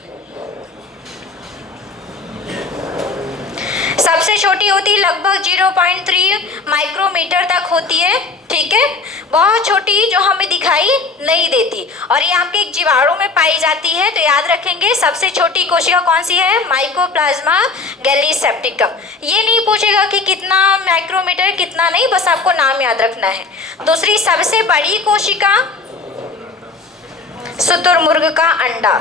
सबसे छोटी होती है, लगभग 0.3 माइक्रोमीटर तक होती है, ठीक है। बहुत छोटी, जो हमें दिखाई नहीं देती, और ये आपके एक जीवाणु में पाई जाती है। तो याद रखेंगे सबसे छोटी कोशिका कौन सी है, माइकोप्लाज्मा गैलीसेप्टिकम। ये नहीं पूछेगा कि कितना माइक्रोमीटर, कितना नहीं, बस आपको नाम याद रखना है। दूसरी सबसे बड़ी कोशिका, शुतुरमुर्ग का अंडा,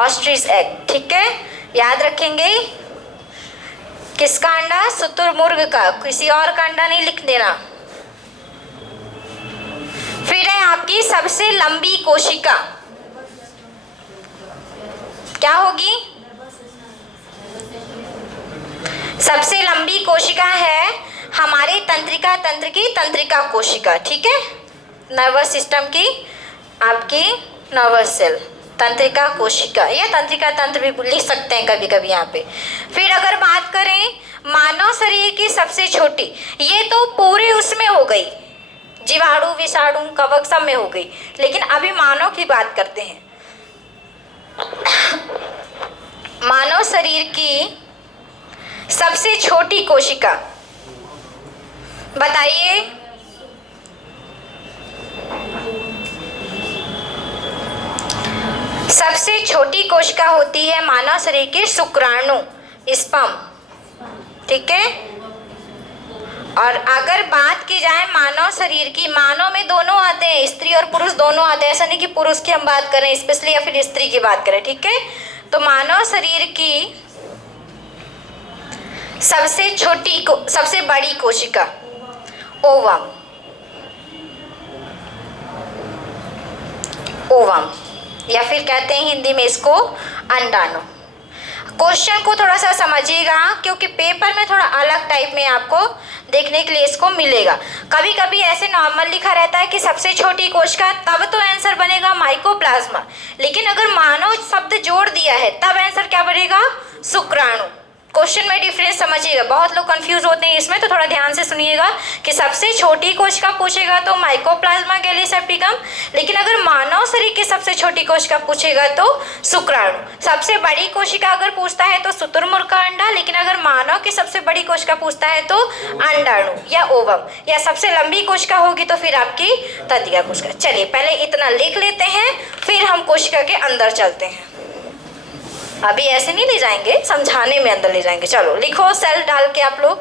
ऑस्ट्रिच एग, ठीक है, याद रखेंगे। किसका अंडा, शुतुरमुर्ग का, किसी और का अंडा नहीं लिख देना। फिर है आपकी सबसे लंबी कोशिका, क्या होगी, सबसे लंबी कोशिका है हमारे तंत्रिका तंत्र की तंत्रिका कोशिका, ठीक है। नर्वस सिस्टम की आपकी नर्वस सेल, तंत्रिका कोशिका या तंत्रिका तंत्र भी लिख सकते हैं कभी कभी यहाँ पे। फिर अगर बात करें मानव शरीर की सबसे छोटी, ये तो पूरे उसमें हो गई, जीवाणु, विषाणु, कवक सब में हो गई। लेकिन अभी मानव की बात करते हैं। मानव शरीर की सबसे छोटी कोशिका बताइए। सबसे छोटी कोशिका होती है मानव शरीर की शुक्राणु, स्पर्म, ठीक है। और अगर बात की जाए मानव शरीर की, मानव में दोनों आते हैं, स्त्री और पुरुष दोनों आते हैं, ऐसा नहीं कि पुरुष की हम बात करें स्पेशली या फिर स्त्री की बात करें, ठीक है। तो मानव शरीर की सबसे बड़ी कोशिका ओवम, या फिर कहते हैं हिंदी में इसको अंडाणु। क्वेश्चन को थोड़ा सा समझिएगा क्योंकि पेपर में थोड़ा अलग टाइप में आपको देखने के लिए इसको मिलेगा। कभी कभी ऐसे नॉर्मल लिखा रहता है कि सबसे छोटी कोशिका, तब तो आंसर बनेगा माइकोप्लाज्मा, लेकिन अगर मानव शब्द जोड़ दिया है तब आंसर क्या बनेगा? शुक्राणु। क्वेश्चन में डिफरेंस समझिएगा, बहुत लोग कंफ्यूज होते हैं इसमें, तो थोड़ा ध्यान से सुनिएगा कि सबसे छोटी कोशिका पूछेगा तो माइकोप्लाज्मा गैलीसेप्टिकम, लेकिन अगर मानव शरीर की सबसे छोटी कोशिका पूछेगा तो शुक्राणु। सबसे बड़ी कोशिका अगर पूछता है तो शुतुरमुर्ग का अंडा, लेकिन अगर मानव की सबसे बड़ी कोशिका पूछता है तो अंडाणु या ओवम, या सबसे लंबी कोशिका होगी तो फिर आपकी तंत्रिका कोशिका। चलिए पहले इतना लिख लेते हैं, फिर हम कोशिका के अंदर चलते हैं। अभी ऐसे नहीं ले जाएंगे, समझाने में अंदर ले जाएंगे। चलो लिखो, सेल डाल के आप लोग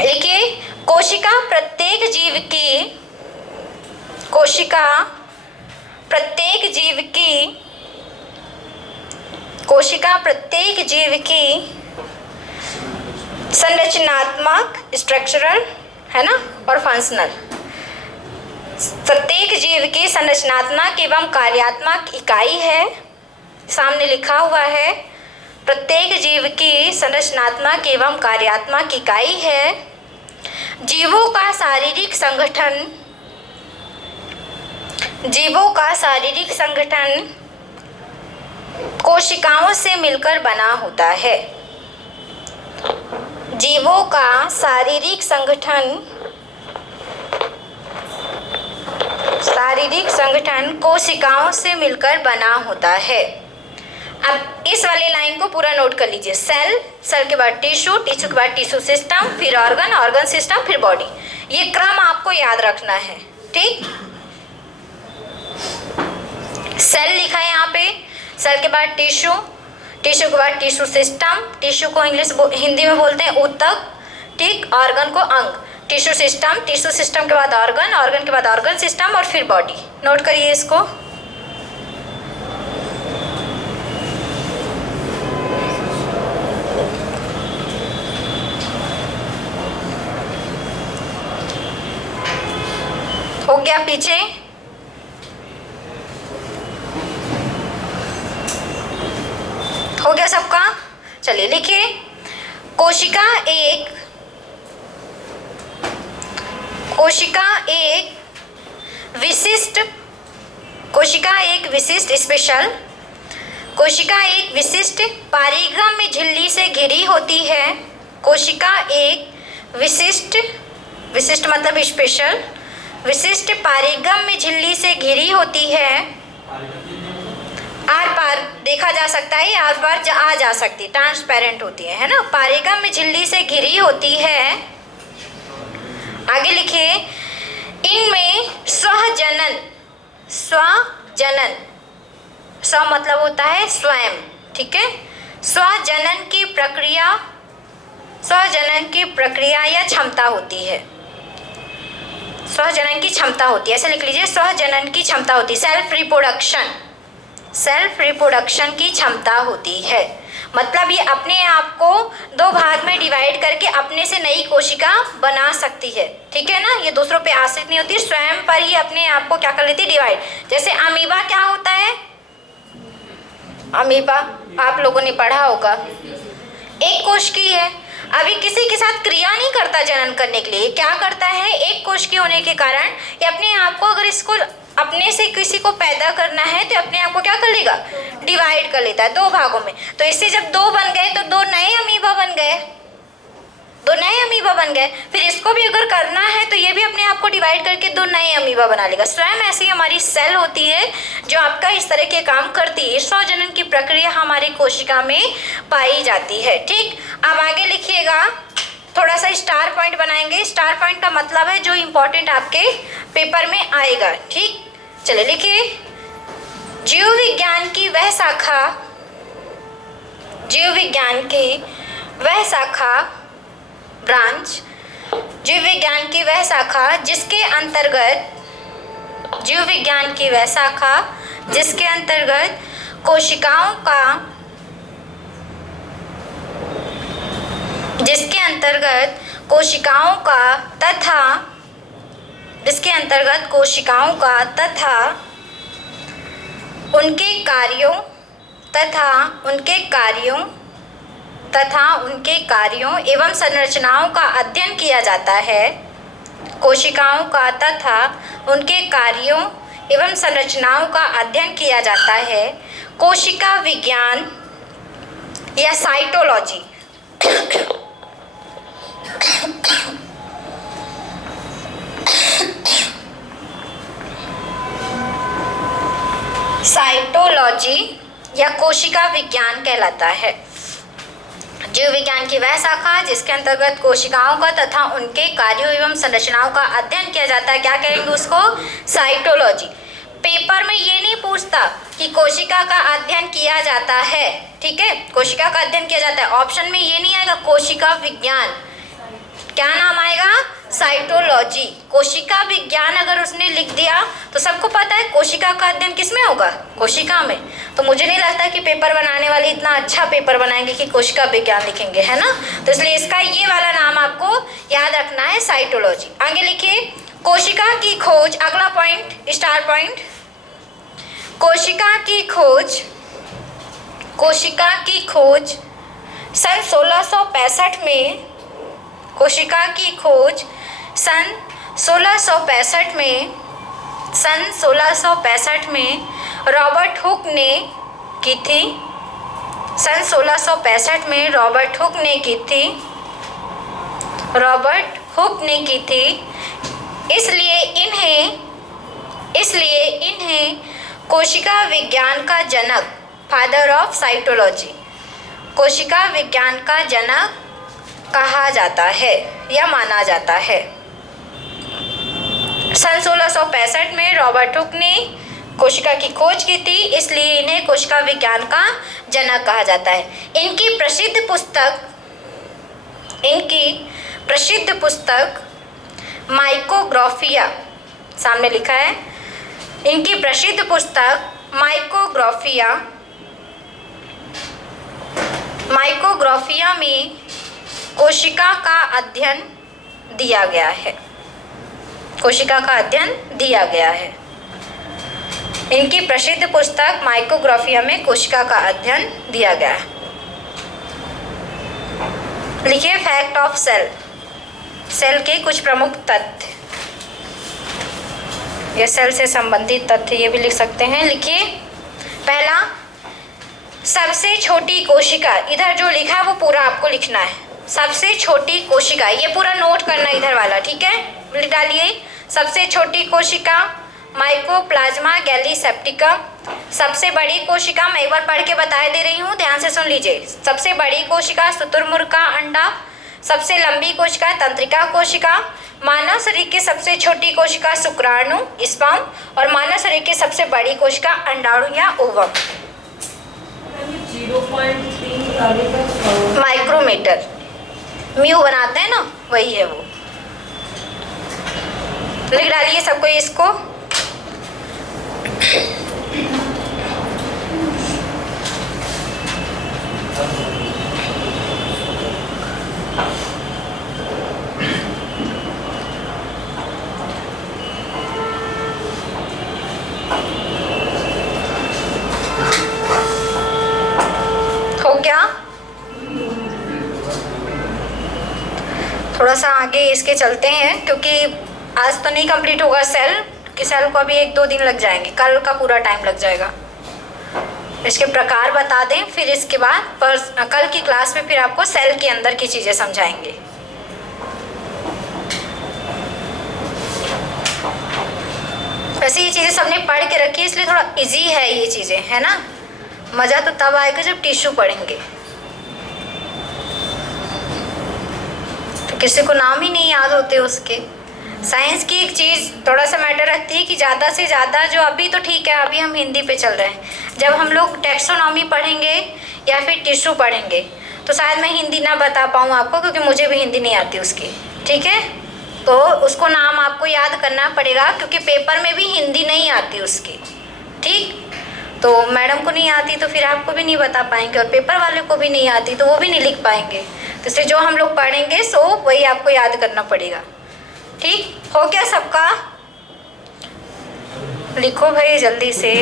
लिखिए। कोशिका प्रत्येक जीव की संरचनात्मक, स्ट्रक्चरल है ना, और फंक्शनल, प्रत्येक जीव की संरचनात्मक एवं कार्यात्मक इकाई है। सामने लिखा हुआ है, प्रत्येक जीव की संरचनात्मक एवं कार्यात्मक इकाई है। जीवों का शारीरिक संगठन कोशिकाओं से मिलकर बना होता है। जीवों का शारीरिक संगठन कोशिकाओं से मिलकर बना होता है। अब इस वाली लाइन को पूरा नोट कर लीजिए। सेल के बाद टिश्यू, टिश्यू के बाद टिश्यू सिस्टम, फिर ऑर्गन सिस्टम, फिर बॉडी। ये क्रम आपको याद रखना है, ठीक। सेल लिखा है यहाँ पे, सेल के बाद टिश्यू, टिश्यू के बाद टिश्यू सिस्टम, टिश्यू को हिंदी में बोलते हैं ऊतक, ठीक। ऑर्गन को अंग, टिश्यू सिस्टम के बाद ऑर्गन के बाद ऑर्गन सिस्टम, और फिर बॉडी। नोट करिए इसको। हो गया पीछे? हो गया सबका? चलिए लिखिए। कोशिका एक विशिष्ट पारिगम्य झिल्ली से घिरी होती है। कोशिका एक विशिष्ट मतलब स्पेशल, विशिष्ट पारिगम्य झिल्ली से घिरी होती है। आर पार देखा जा सकता है, आर पार आ जा सकती, ट्रांसपेरेंट होती है ना। पारिगम्य झिल्ली से घिरी होती है। आगे लिखिए। इनमें स्वजनन स्व मतलब होता है स्वयं, ठीक है। स्वजनन की प्रक्रिया या क्षमता होती है। स्वजनन की क्षमता होती है, ऐसे लिख लीजिए। स्वजनन की क्षमता होती है। सेल्फ रिप्रोडक्शन की क्षमता होती है। मतलब ये अपने आप को दो भाग में डिवाइड करके अपने से नई कोशिका बना सकती है, ठीक है ना। ये दूसरों पे आश्रित नहीं होती, स्वयं पर ही अपने आप को क्या कर लेती है, डिवाइड। जैसे अमीबा क्या होता है? अमीबा आप लोगों ने पढ़ा होगा, एक कोशिकी है। अभी किसी के साथ क्रिया नहीं करता जनन करने के लिए, क्या करता है, एक कोशिकी होने के कारण ये अपने आप को, अगर इसको अपने से किसी को पैदा करना है तो अपने आप को क्या कर लेगा, डिवाइड कर लेता है दो भागों में। तो इससे जब दो बन गए तो दो नए अमीबा बन गए, दो नए अमीबा बन गए। फिर इसको भी अगर करना है तो ये भी अपने आप को डिवाइड करके दो नए अमीबा बना लेगा। स्वयं ऐसी हमारी सेल होती है जो आपका इस तरह के काम करती है। स्वजनन की प्रक्रिया हमारी कोशिका में पाई जाती है। ठीक, अब आगे लिखिएगा, थोड़ा सा स्टार पॉइंट बनाएंगे। स्टार पॉइंट का मतलब है जो इम्पोर्टेंट आपके पेपर में आएगा। ठीक, चलिए लिखिए, जीव विज्ञान की वह शाखा, जीव विज्ञान की वह शाखा ब्रांच, जीव विज्ञान की वह शाखा जिसके अंतर्गत, जीव विज्ञान की वह शाखा जिसके अंतर्गत कोशिकाओं का, जिसके अंतर्गत कोशिकाओं का तथा, जिसके अंतर्गत कोशिकाओं का तथा उनके कार्यों तथा उनके कार्यों तथा उनके कार्यों एवं संरचनाओं का अध्ययन किया जाता है। कोशिकाओं का तथा उनके कार्यों एवं संरचनाओं का अध्ययन किया जाता है। कोशिका विज्ञान या साइटोलॉजी, साइटोलॉजी या कोशिका विज्ञान कहलाता है। जीव विज्ञान की वह शाखा जिसके अंतर्गत कोशिकाओं का तथा उनके कार्यों एवं संरचनाओं का अध्ययन किया जाता है, क्या कहेंगे उसको? साइटोलॉजी। पेपर में ये नहीं पूछता कि कोशिका का अध्ययन किया जाता है, ठीक है, कोशिका का अध्ययन किया जाता है, ऑप्शन में ये नहीं आएगा कोशिका विज्ञान, क्या नाम आएगा? साइटोलॉजी। कोशिका विज्ञान अगर उसने लिख दिया तो सबको पता है कोशिका का अध्ययन किस में होगा? कोशिका में। तो मुझे नहीं लगता कि पेपर बनाने वाले इतना अच्छा पेपर बनाएंगे कि कोशिका विज्ञान लिखेंगे, है ना। तो इसलिए इसका ये वाला नाम आपको याद रखना है, साइटोलॉजी। आगे लिखिए, कोशिका की खोज, अगला पॉइंट, स्टार पॉइंट, कोशिका की खोज, कोशिका की खोज सन 1665 में, कोशिका की खोज सन 1665 में, सन 1665 में रॉबर्ट हुक ने की थी, सन 1665 में रॉबर्ट हुक ने की थी, रॉबर्ट हुक ने की थी। इसलिए इन्हें कोशिका विज्ञान का जनक, फादर ऑफ साइटोलॉजी, कोशिका विज्ञान का जनक कहा जाता है या माना जाता है। सन 1665 में रॉबर्ट हुक ने कोशिका की खोज की थी, इसलिए इन्हें कोशिका विज्ञान का जनक कहा जाता है। इनकी प्रसिद्ध पुस्तक माइकोग्राफिया, सामने लिखा है, इनकी प्रसिद्ध पुस्तक माइकोग्राफिया में कोशिका का अध्ययन दिया गया है, कोशिका का अध्ययन दिया गया है। इनकी प्रसिद्ध पुस्तक माइकोग्राफिया में कोशिका का अध्ययन दिया गया है। लिखिए, फैक्ट ऑफ सेल, सेल के कुछ प्रमुख तथ्य, ये सेल से संबंधित तथ्य ये भी लिख सकते हैं। लिखिए, पहला, सबसे छोटी कोशिका, इधर जो लिखा है वो पूरा आपको लिखना है। सबसे छोटी कोशिका, ये पूरा नोट करना इधर वाला, ठीक है, लिख डालिए। सबसे छोटी कोशिका माइकोप्लाज्मा गैलीसेप्टिका। सबसे बड़ी कोशिका, मैं एक बार पढ़ के बता दे रही हूँ, ध्यान से सुन लीजिए। सबसे बड़ी कोशिका शुतुरमुर्ग का अंडा, सबसे लंबी कोशिका तंत्रिका कोशिका, मानव शरीर की सबसे छोटी कोशिका शुक्राणु स्पर्म, और मानव शरीर की सबसे बड़ी कोशिका अंडाणु या ओवम। 0.3 माइक्रोमीटर, म्यू बनाते हैं ना, वही है वो। लिख डालिए सबको इसको। हो गया? थोड़ा सा आगे इसके चलते हैं क्योंकि आज तो नहीं कंप्लीट होगा सेल, कि सेल को अभी 1-2 दिन लग जाएंगे, कल का पूरा टाइम लग जाएगा। इसके प्रकार बता दें, फिर इसके बाद कल की क्लास में फिर आपको सेल के अंदर की चीज़ें समझाएंगे। वैसे ये चीज़ें सबने पढ़ के रखी है, इसलिए थोड़ा इजी है ये चीज़ें, है ना। मज़ा तो तब आएगा जब टिश्यू पढ़ेंगे। तो किसी को नाम ही नहीं याद होते उसके। साइंस की एक चीज़ थोड़ा सा मैटर रखती है कि ज़्यादा से ज़्यादा जो अभी तो ठीक है, अभी हम हिंदी पे चल रहे हैं, जब हम लोग टैक्सोनॉमी पढ़ेंगे या फिर टिश्यू पढ़ेंगे तो शायद मैं हिंदी ना बता पाऊँ आपको, क्योंकि मुझे भी हिंदी नहीं आती उसकी, ठीक है। तो उसको नाम आपको याद करना पड़ेगा, क्योंकि पेपर में भी हिंदी नहीं आती उसकी, ठीक। तो मैडम को नहीं आती तो फिर आपको भी नहीं बता पाएंगे, और पेपर वाले को भी नहीं आती तो वो भी नहीं लिख पाएंगे। तो इसलिए जो हम लोग पढ़ेंगे सो वही आपको याद करना पड़ेगा, ठीक। हो गया सबका? लिखो भाई जल्दी से।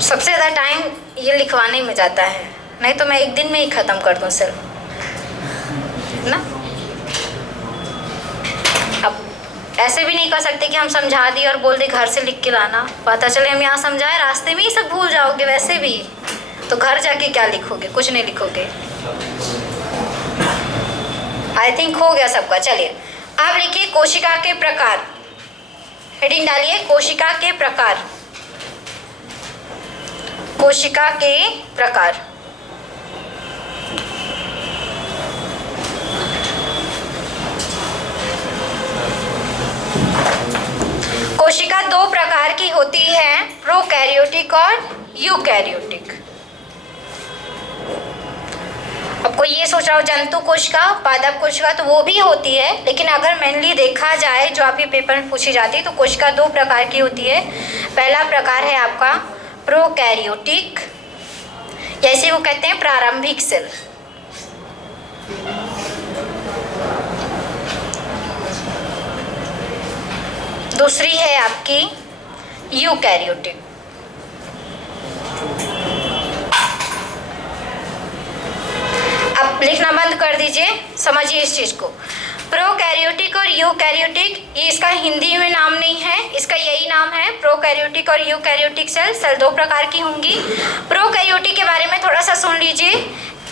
सबसे ज़्यादा टाइम ये लिखवाने में जाता है, नहीं तो मैं एक दिन में ही ख़त्म कर दूँ सिर्फ, ना। अब ऐसे भी नहीं कर सकते कि हम समझा दिए और बोल दे घर से लिख के लाना, पता चले हम यहाँ समझाए रास्ते में ही सब भूल जाओगे वैसे भी, तो घर जाके क्या लिखोगे? कुछ नहीं लिखोगे। आई थिंक हो गया सबका। चलिए अब लिखिए कोशिका के प्रकार। हेडिंग डालिए कोशिका के प्रकार। कोशिका के प्रकार। कोशिका दो प्रकार की होती है, प्रोकैरियोटिक और यूकैरियोटिक। अब कोई ये सोच रहा हो जंतु कोशिका, पादप कोशिका, तो वो भी होती है, लेकिन अगर मेनली देखा जाए जो आपके पेपर में पूछी जाती है तो कोशिका दो प्रकार की होती है। पहला प्रकार है आपका प्रोकैरियोटिक, जैसे वो कहते हैं प्रारंभिक सेल। दूसरी है आपकी यूकैरियोटिक। अब लिखना बंद कर दीजिए, समझिए इस चीज को। प्रोकैरियोटिक और यूकैरियोटिक, ये इसका हिंदी में नाम नहीं है, इसका यही नाम है प्रोकैरियोटिक और यूकैरियोटिक सेल। सेल दो प्रकार की होंगी। प्रोकैरियोटिक के बारे में थोड़ा सा सुन लीजिए।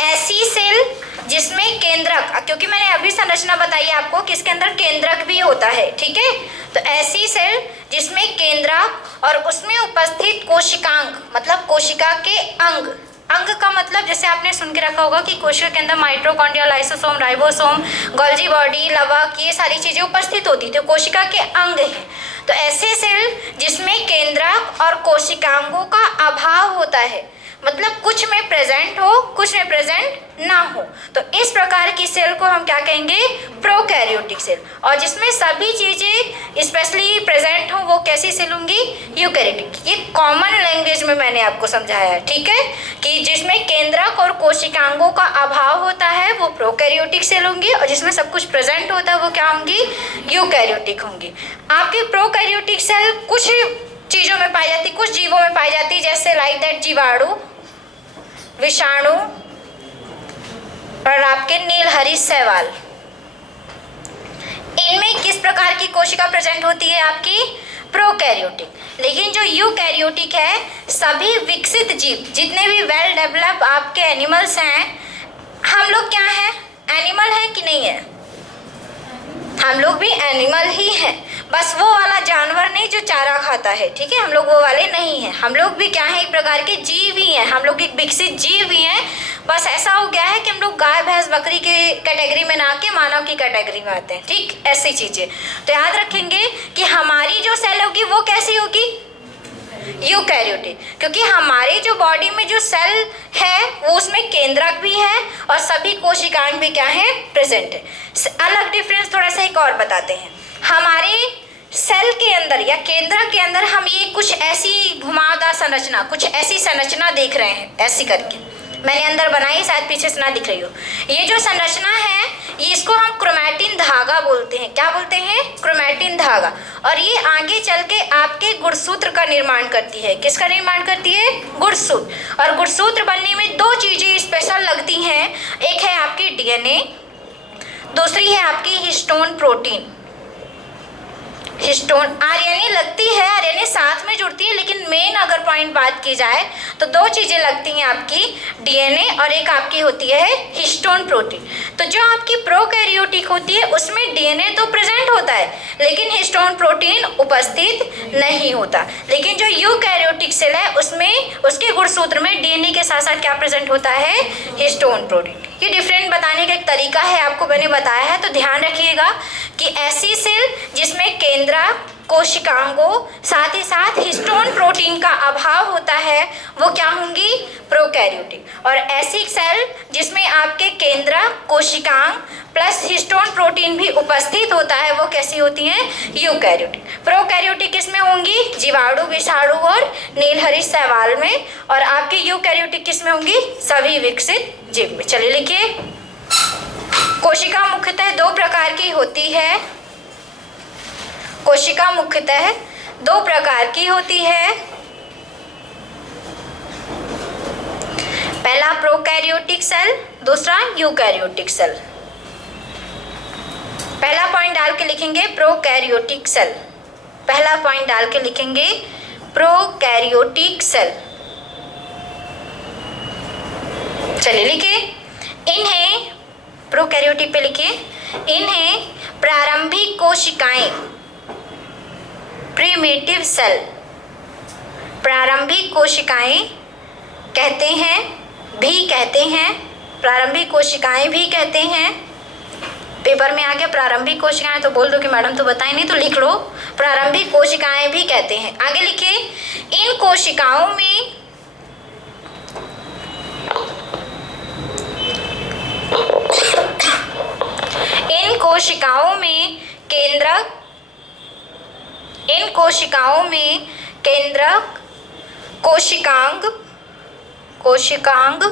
ऐसी सेल जिसमें केंद्रक, क्योंकि मैंने अभी संरचना बताई आपको कि इसके अंदर केंद्रक भी होता है, ठीक है। तो ऐसी सेल जिसमें केंद्रक और उसमें उपस्थित कोशिकांग, मतलब कोशिका के अंग। अंग का मतलब जैसे आपने सुन के रखा होगा कि कोशिका के अंदर mitochondria, lysosome, ribosome, Golgi body, लवक, ये सारी चीज़ें उपस्थित होती, तो कोशिका के अंग हैं। तो ऐसे सेल जिसमें केंद्रक और कोशिकांगों का अभाव होता है, मतलब कुछ में प्रेजेंट हो कुछ में प्रेजेंट ना हो, तो इस प्रकार की सेल को हम क्या कहेंगे? Prokaryotic cell. और जिसमें सभी चीज़ें स्पेशली प्रेजेंट हो वो कैसी सेल होंगी? यूकैरियोटिक। ये कॉमन लैंग्वेज में मैंने आपको समझाया है, ठीक है, कि जिसमें केंद्रक और कोशिकांगों का अभाव होता है वो प्रोकैरियोटिक सेल होंगी, और जिसमें सब कुछ प्रेजेंट होता है वो क्या होंगी? यूकैरियोटिक होंगी। आपकी प्रोकैरियोटिक सेल कुछ चीज़ों में पाई जाती, कुछ जीवों में पाई जाती, जैसे लाइक दैट जीवाणु, विषाणु और आपके नीलहरी शैवाल। इनमें किस प्रकार की कोशिका प्रेजेंट होती है? आपकी प्रोकैरियोटिक। लेकिन जो यूकैरियोटिक है, सभी विकसित जीव, जितने भी वेल डेवलप आपके एनिमल्स हैं, हम लोग क्या हैं? एनिमल हैं कि नहीं है? हम लोग भी एनिमल ही हैं, बस वो वाला जानवर नहीं जो चारा खाता है, ठीक है, हम लोग वो वाले नहीं हैं। हम लोग भी क्या हैं? एक प्रकार के जीव ही हैं, हम लोग एक विकसित जीव ही हैं। बस ऐसा हो गया है कि हम लोग गाय भैंस बकरी की कैटेगरी में ना आके मानव की कैटेगरी में आते हैं, ठीक, ऐसी चीज़ें। तो याद रखेंगे कि हमारी जो सेल होगी वो कैसी होगी? यूकैरियोटिक, क्योंकि हमारी जो बॉडी में जो सेल है वो उसमें केंद्रक भी है और सभी कोशिकाएं भी क्या है? प्रेजेंट है। अलग डिफरेंस थोड़ा सा एक और बताते हैं। हमारे सेल के अंदर या केंद्रक के अंदर हम ये कुछ ऐसी घुमावदार संरचना, कुछ ऐसी संरचना देख रहे हैं, ऐसी करके मैंने अंदर बनाई, शायद पीछे से ना दिख रही हो। ये जो संरचना है ये इसको हम क्रोमैटिन धागा बोलते हैं। क्या बोलते हैं? क्रोमैटिन धागा। और ये आगे चल के आपके गुणसूत्र का निर्माण करती है। किसका निर्माण करती है? गुणसूत्र। और गुणसूत्र बनने में दो चीज़ें स्पेशल लगती हैं, एक है आपकी डीएनए, दूसरी है आपकी हिस्टोन प्रोटीन। हिस्टोन आरएनए लगती है, आरएनए साथ में जुड़ती है, लेकिन मेन अगर पॉइंट बात की जाए तो दो चीज़ें लगती हैं आपकी, डीएनए और एक आपकी होती है हिस्टोन प्रोटीन। तो जो आपकी प्रोकैरियोटिक होती है उसमें डीएनए तो प्रेजेंट होता है लेकिन हिस्टोन प्रोटीन उपस्थित नहीं होता। लेकिन जो यूकैरियोटिक सेल है उसमें उसके गुणसूत्र में डीएनए के साथ साथ क्या प्रेजेंट होता है, हिस्टोन प्रोटीन। ये डिफरेंट बताने का एक तरीका है, आपको मैंने बताया है, तो ध्यान रखिएगा कि ऐसी सेल जिसमें केंद्रक कोशिकांगों साथ ही साथ हिस्टोन प्रोटीन का अभाव होता है वो क्या होंगी, प्रोकैरियोटिक। और ऐसी सेल जिसमें आपके केंद्रक कोशिकांग प्लस हिस्टोन प्रोटीन भी उपस्थित होता है वो कैसी होती हैं, यूकैरियोटिक। प्रोकैरियोटिक किसमें होंगी, जीवाणु, विषाणु और नीलहरित शैवाल में, और आपकी यूकैरियोटिक किसमें होंगी, सभी विकसित जीव में। चलिए लिखिए, कोशिका मुख्यतः दो प्रकार की होती है, कोशिका मुख्यतः दो प्रकार की होती है, पहला प्रोकैरियोटिक सेल, दूसरा यूकैरियोटिक सेल। पहला पॉइंट डाल के लिखेंगे प्रोकैरियोटिक सेल, पहला पॉइंट डाल के लिखेंगे प्रोकैरियोटिक सेल। चलिए लिखिए, इन्हें प्रोकैरियोटिक पे लिखिए, इन्हें प्रारंभिक कोशिकाएं, प्रिमिटिव सेल, प्रारंभिक कोशिकाएं कहते हैं, भी कहते हैं, प्रारंभिक कोशिकाएं भी कहते हैं। पेपर में आ गया प्रारंभिक कोशिकाएं तो बोल दो कि मैडम तो बताई नहीं, तो लिख लो प्रारंभिक कोशिकाएं भी कहते हैं। आगे लिखिए, इन कोशिकाओं में इन कोशिकाओं में केंद्रक, इन कोशिकाओं में केंद्रक कोशिकांग, कोशिकांग,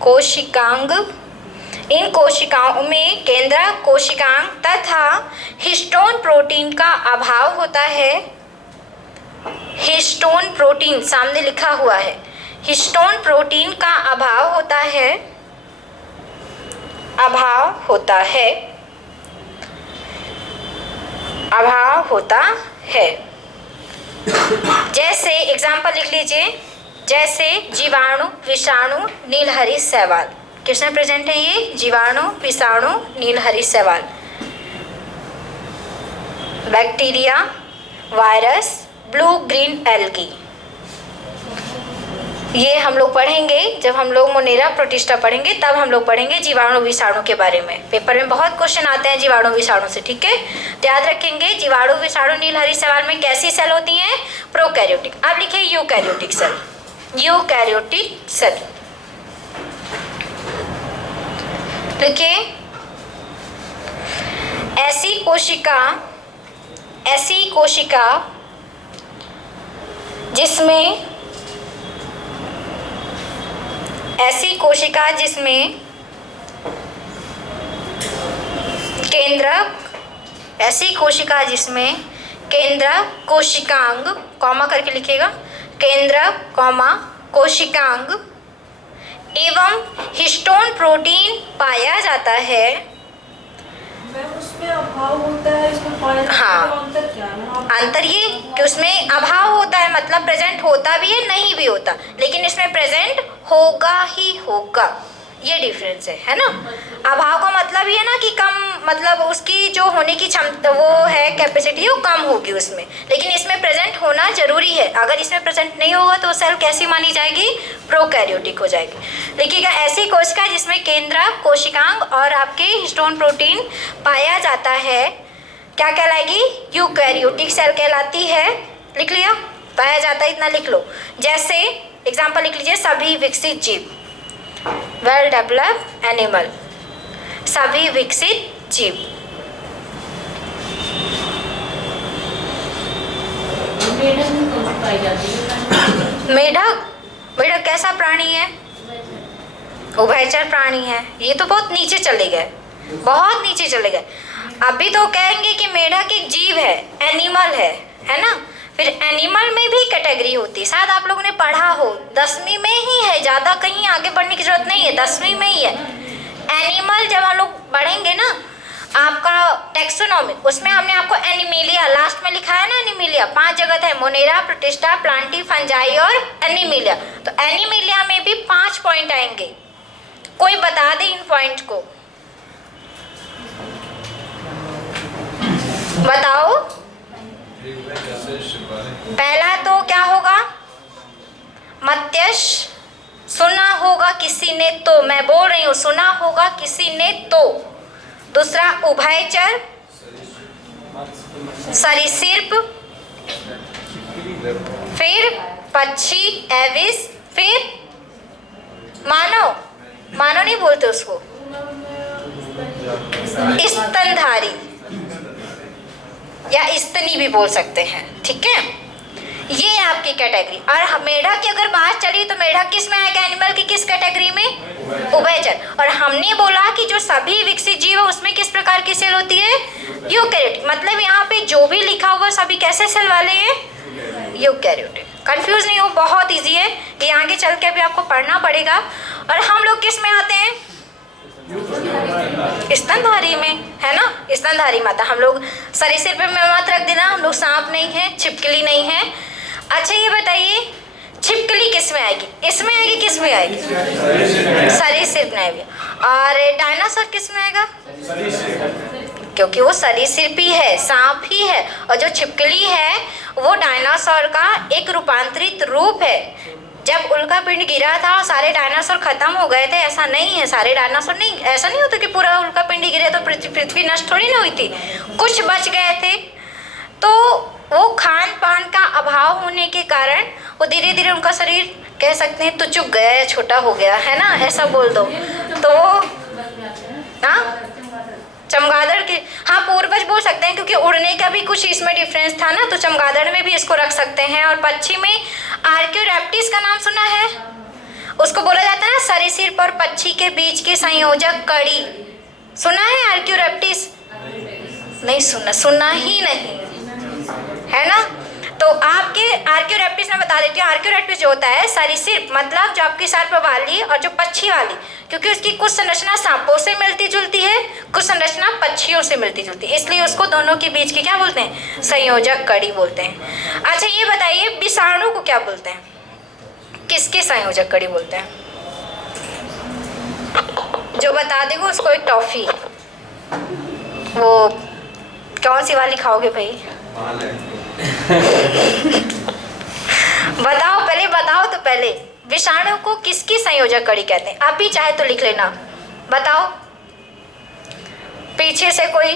कोशिकांग, इन कोशिकाओं में केंद्रक कोशिकांग तथा हिस्टोन प्रोटीन का अभाव होता है। हिस्टोन प्रोटीन सामने लिखा हुआ है, हिस्टोन प्रोटीन का अभाव होता है, अभाव होता है, अभाव होता है। जैसे एग्जाम्पल लिख लीजिए, जैसे जीवाणु, विषाणु, नीलहरित शैवाल, किसमें प्रेजेंट है ये, जीवाणु, विषाणु, नीलहरित शैवाल, bacteria, virus, blue green algae. ये हम लोग पढ़ेंगे जब हम लोग मोनेरा प्रोटिस्टा पढ़ेंगे, तब हम लोग पढ़ेंगे जीवाणु विषाणु के बारे में। पेपर में बहुत क्वेश्चन आते हैं जीवाणु विषाणु से, ठीक है, तो याद रखेंगे जीवाणु विषाणु नीलहरित शैवाल में कैसी सेल होती हैं, प्रोकैरियोटिक। अब लिखिए यूकैरियोटिक सेल, यूकैरियोटिक सेल लिखिए, ऐसी कोशिका, ऐसी कोशिका जिसमें, ऐसी कोशिका जिसमें केंद्रक, ऐसी कोशिका जिसमें केंद्रक कोशिकांग, कॉमा करके लिखिएगा, केंद्रक कॉमा कोशिकांग एवं हिस्टोन प्रोटीन पाया जाता है। उसमें अभाव होता है, इसमें पाया जाता है, हाँ, अंतर क्या है? अंतर ये कि उसमें अभाव होता है मतलब प्रेजेंट होता भी है, नहीं भी होता, लेकिन इसमें प्रेजेंट होगा ही होगा, ये डिफरेंस है ना। अभाव का मतलब ये ना कि कम, मतलब उसकी जो होने की क्षमता वो है कैपेसिटी वो कम होगी उसमें, लेकिन इसमें प्रेजेंट होना जरूरी है। अगर इसमें प्रेजेंट नहीं होगा तो सेल कैसी मानी जाएगी, प्रोकैरियोटिक हो जाएगी। लिखिएगा, ऐसी कोशिका जिसमें केंद्रक कोशिकांग और आपके हिस्टोन प्रोटीन पाया जाता है क्या कहलाएगी, यूकैरियोटिक सेल कहलाती है। लिख लिया, पाया जाता है इतना लिख लो। जैसे एग्जाम्पल लिख लीजिए, सभी विकसित जीव, वेल डेवलप्ड एनिमल, सभी विकसित जीव। मेढक, मेढक कैसा प्राणी है, उभयचर प्राणी है। ये तो बहुत नीचे चले गए, बहुत नीचे चले गए। अभी तो कहेंगे कि मेढक एक जीव है, एनिमल है ना। फिर एनिमल में भी कैटेगरी होती है, शायद आप लोगों ने पढ़ा हो, 10वीं में ही है, ज़्यादा कहीं आगे बढ़ने की जरूरत नहीं है, 10वीं में ही है। एनिमल जब हम लोग पढ़ेंगे ना, आपका टेक्सोनॉमी, उसमें हमने आपको एनिमिलिया लास्ट में लिखा है ना, एनिमिलिया 5 जगह है, मोनेरा, प्रोटिस्टा, प्लांटी, फंजाई और एनिमिलिया। तो एनिमिलिया में भी 5 पॉइंट आएंगे। कोई बता दे इन पॉइंट को, बताओ। पहला तो क्या होगा, मत्यश, सुना होगा किसी ने तो, मैं बोल रही हूँ सुना होगा किसी ने तो। दूसरा उभयचर, सरीसृप, फिर पक्षी एविस, फिर मानव, मानव नहीं बोलते उसको, स्तनधारी या स्तनी भी बोल सकते हैं, ठीक है। ये आपकी कैटेगरी। और मेढक की अगर बात चली तो मेढक किस में आएगा, एनिमल की किस कैटेगरी में, उभयचर। और हमने बोला कि जो सभी विकसित जीव है उसमें किस प्रकार की सेल होती है, यूकैरियोटिक। मतलब यहाँ पे जो भी लिखा हुआ सभी कैसे सेल वाले हैं, यूकैरियोटिक। कंफ्यूज नहीं हो, बहुत इजी है ये, आगे चल के अभी आपको पढ़ना पड़ेगा। और हम लोग किस में आते हैं, स्तनधारी में, है ना, स्तनधारी माता। हम लोग सरीसृप में मत रख देना, हम लोग सांप नहीं है, छिपकली नहीं है। अच्छा ये बताइए छिपकली किस में आएगी, इसमें आएगी, किस में आएगी, सरीसृप में आएगी। और डायनासोर किस में आएगा, क्योंकि वो सरीसृप ही है, सांप ही है। और जो छिपकली है वो डायनासोर का एक रूपांतरित रूप है। जब उल्का पिंड गिरा था सारे डायनासोर खत्म हो गए थे, ऐसा नहीं है, सारे डायनासोर नहीं, ऐसा नहीं होता कि पूरा उल्का पिंड गिरे तो पृथ्वी नष्ट थोड़ी ना हुई थी, कुछ बच गए थे। तो वो खान पान का अभाव होने के कारण वो धीरे धीरे उनका शरीर कह सकते हैं तो चुक गया या छोटा हो गया, है ना, ऐसा बोल दो। तो हाँ चमगादड़ के, हाँ पूर्वज बोल सकते हैं, क्योंकि उड़ने का भी कुछ इसमें डिफरेंस था ना, तो चमगादड़ में भी इसको रख सकते हैं। और पक्षी में आर्क्योरेप्टिस का नाम सुना है, उसको बोला जाता है ना सरीसृप और पक्षी के बीच की संयोजक कड़ी, सुना है आर्क्योरेप्टिस, नहीं सुना, सुना ही नहीं है ना। तो आपके आर्क्योरेप्टिस में बता देती हूँ, आर्क्योरेप्टिस जो होता है सरीसृप, मतलब जो आपकी सर्प वाली और जो पक्षी वाली, क्योंकि उसकी कुछ संरचना सांपों से मिलती जुलती है, कुछ संरचना पक्षियों से मिलती जुलती है, इसलिए उसको दोनों के बीच की क्या बोलते हैं, संयोजक कड़ी बोलते हैं। अच्छा ये बताइए विषाणु को क्या बोलते हैं, किसकी संयोजक कड़ी बोलते हैं, जो बता देगा उसको एक टॉफी। वो कौन सी वाली खाओगे भाई, बताओ पहले, बताओ तो पहले, विषाणु को किसकी संयोजक कड़ी कहते हैं, आप भी चाहे तो लिख लेना, बताओ। पीछे से कोई,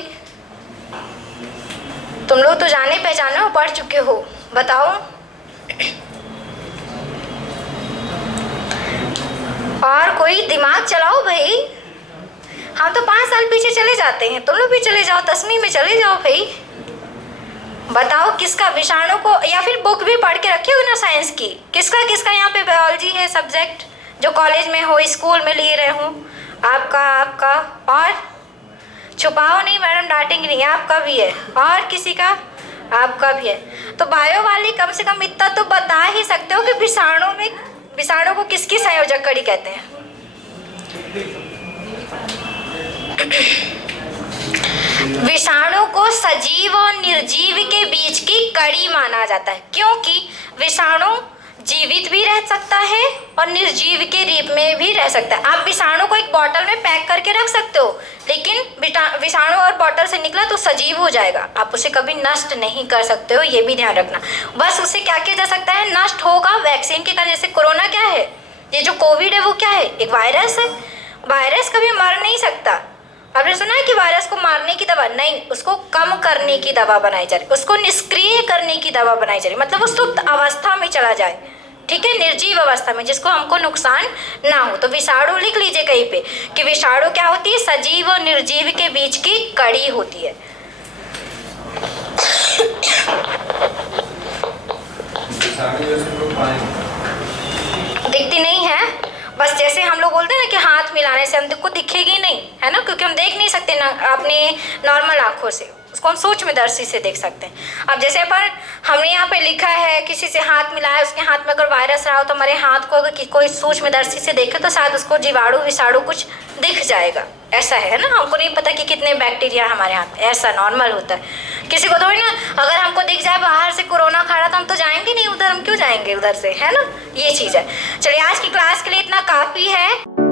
तुम लोग तो जाने पहचाने हो, पढ़ चुके हो, बताओ। और कोई दिमाग चलाओ भाई, हम तो 5 साल पीछे चले जाते हैं, तुम लोग भी चले जाओ, 10वीं में चले जाओ भाई, बताओ किसका विषाणु को। या फिर बुक भी पढ़ के रखी हो ना साइंस की, किसका किसका यहाँ पे बायोलॉजी है सब्जेक्ट, जो कॉलेज में हो, स्कूल में लिए रहे हो, आपका, आपका, और छुपाओ नहीं, मैडम डांटेंगी नहीं, आपका भी है और किसी का, आपका भी है। तो बायो वाली कम से कम इतना तो बता ही सकते हो कि विषाणु को किसकी संयोजक कड़ी कहते हैं। विषाणु को सजीव और निर्जीव के बीच की कड़ी माना जाता है, क्योंकि विषाणु जीवित भी रह सकता है और निर्जीव के रूप में भी रह सकता है। आप विषाणु को एक बोतल में पैक करके रख सकते हो, लेकिन विषाणु और बोतल से निकला तो सजीव हो जाएगा, आप उसे कभी नष्ट नहीं कर सकते हो, ये भी ध्यान रखना। बस उसे क्या किया जा सकता है, नष्ट होगा वैक्सीन के कारण। जैसे कोरोना क्या है, ये जो कोविड है वो क्या है, एक वायरस है, वायरस कभी मर नहीं सकता। आपने सुना है कि वायरस को मारने की दवा नहीं, उसको कम करने की दवा बनाई जा रही, उसको निष्क्रिय करने की दवा बनाई जा रही, मतलब वो सुप्त अवस्था में चला जाए, ठीक है, निर्जीव अवस्था में, जिसको हमको नुकसान ना हो। तो विषाणु लिख लीजिए कहीं पे कि विषाणु क्या होती है, सजीव और निर्जीव के बीच की कड़ी होती है। दिखती नहीं है, बस जैसे हम लोग बोलते हैं ना कि हाथ मिलाने से हमको दिखेगी नहीं, है ना, क्योंकि हम देख नहीं सकते ना अपने नॉर्मल आंखों से, उसको हम सूक्ष्मदर्शी से देख सकते हैं। अब जैसे पर हमने यहाँ पे लिखा है किसी से हाथ मिलाया, उसके हाथ में अगर वायरस रहा हो तो हमारे हाथ को अगर कोई सूक्ष्मदर्शी से देखे तो शायद उसको जीवाणु विषाणु कुछ दिख जाएगा, ऐसा है ना। हमको नहीं पता कि कितने बैक्टीरिया हमारे हाथ, ऐसा नॉर्मल होता है। किसी को थोड़ी ना अगर हमको दिख जाए बाहर से कोरोना खा रहा तो हम तो जाएंगे नहीं उधर, हम क्यों जाएंगे उधर से, है ना। ये चीज़ है। चलिए आज की क्लास के लिए इतना काफ़ी है।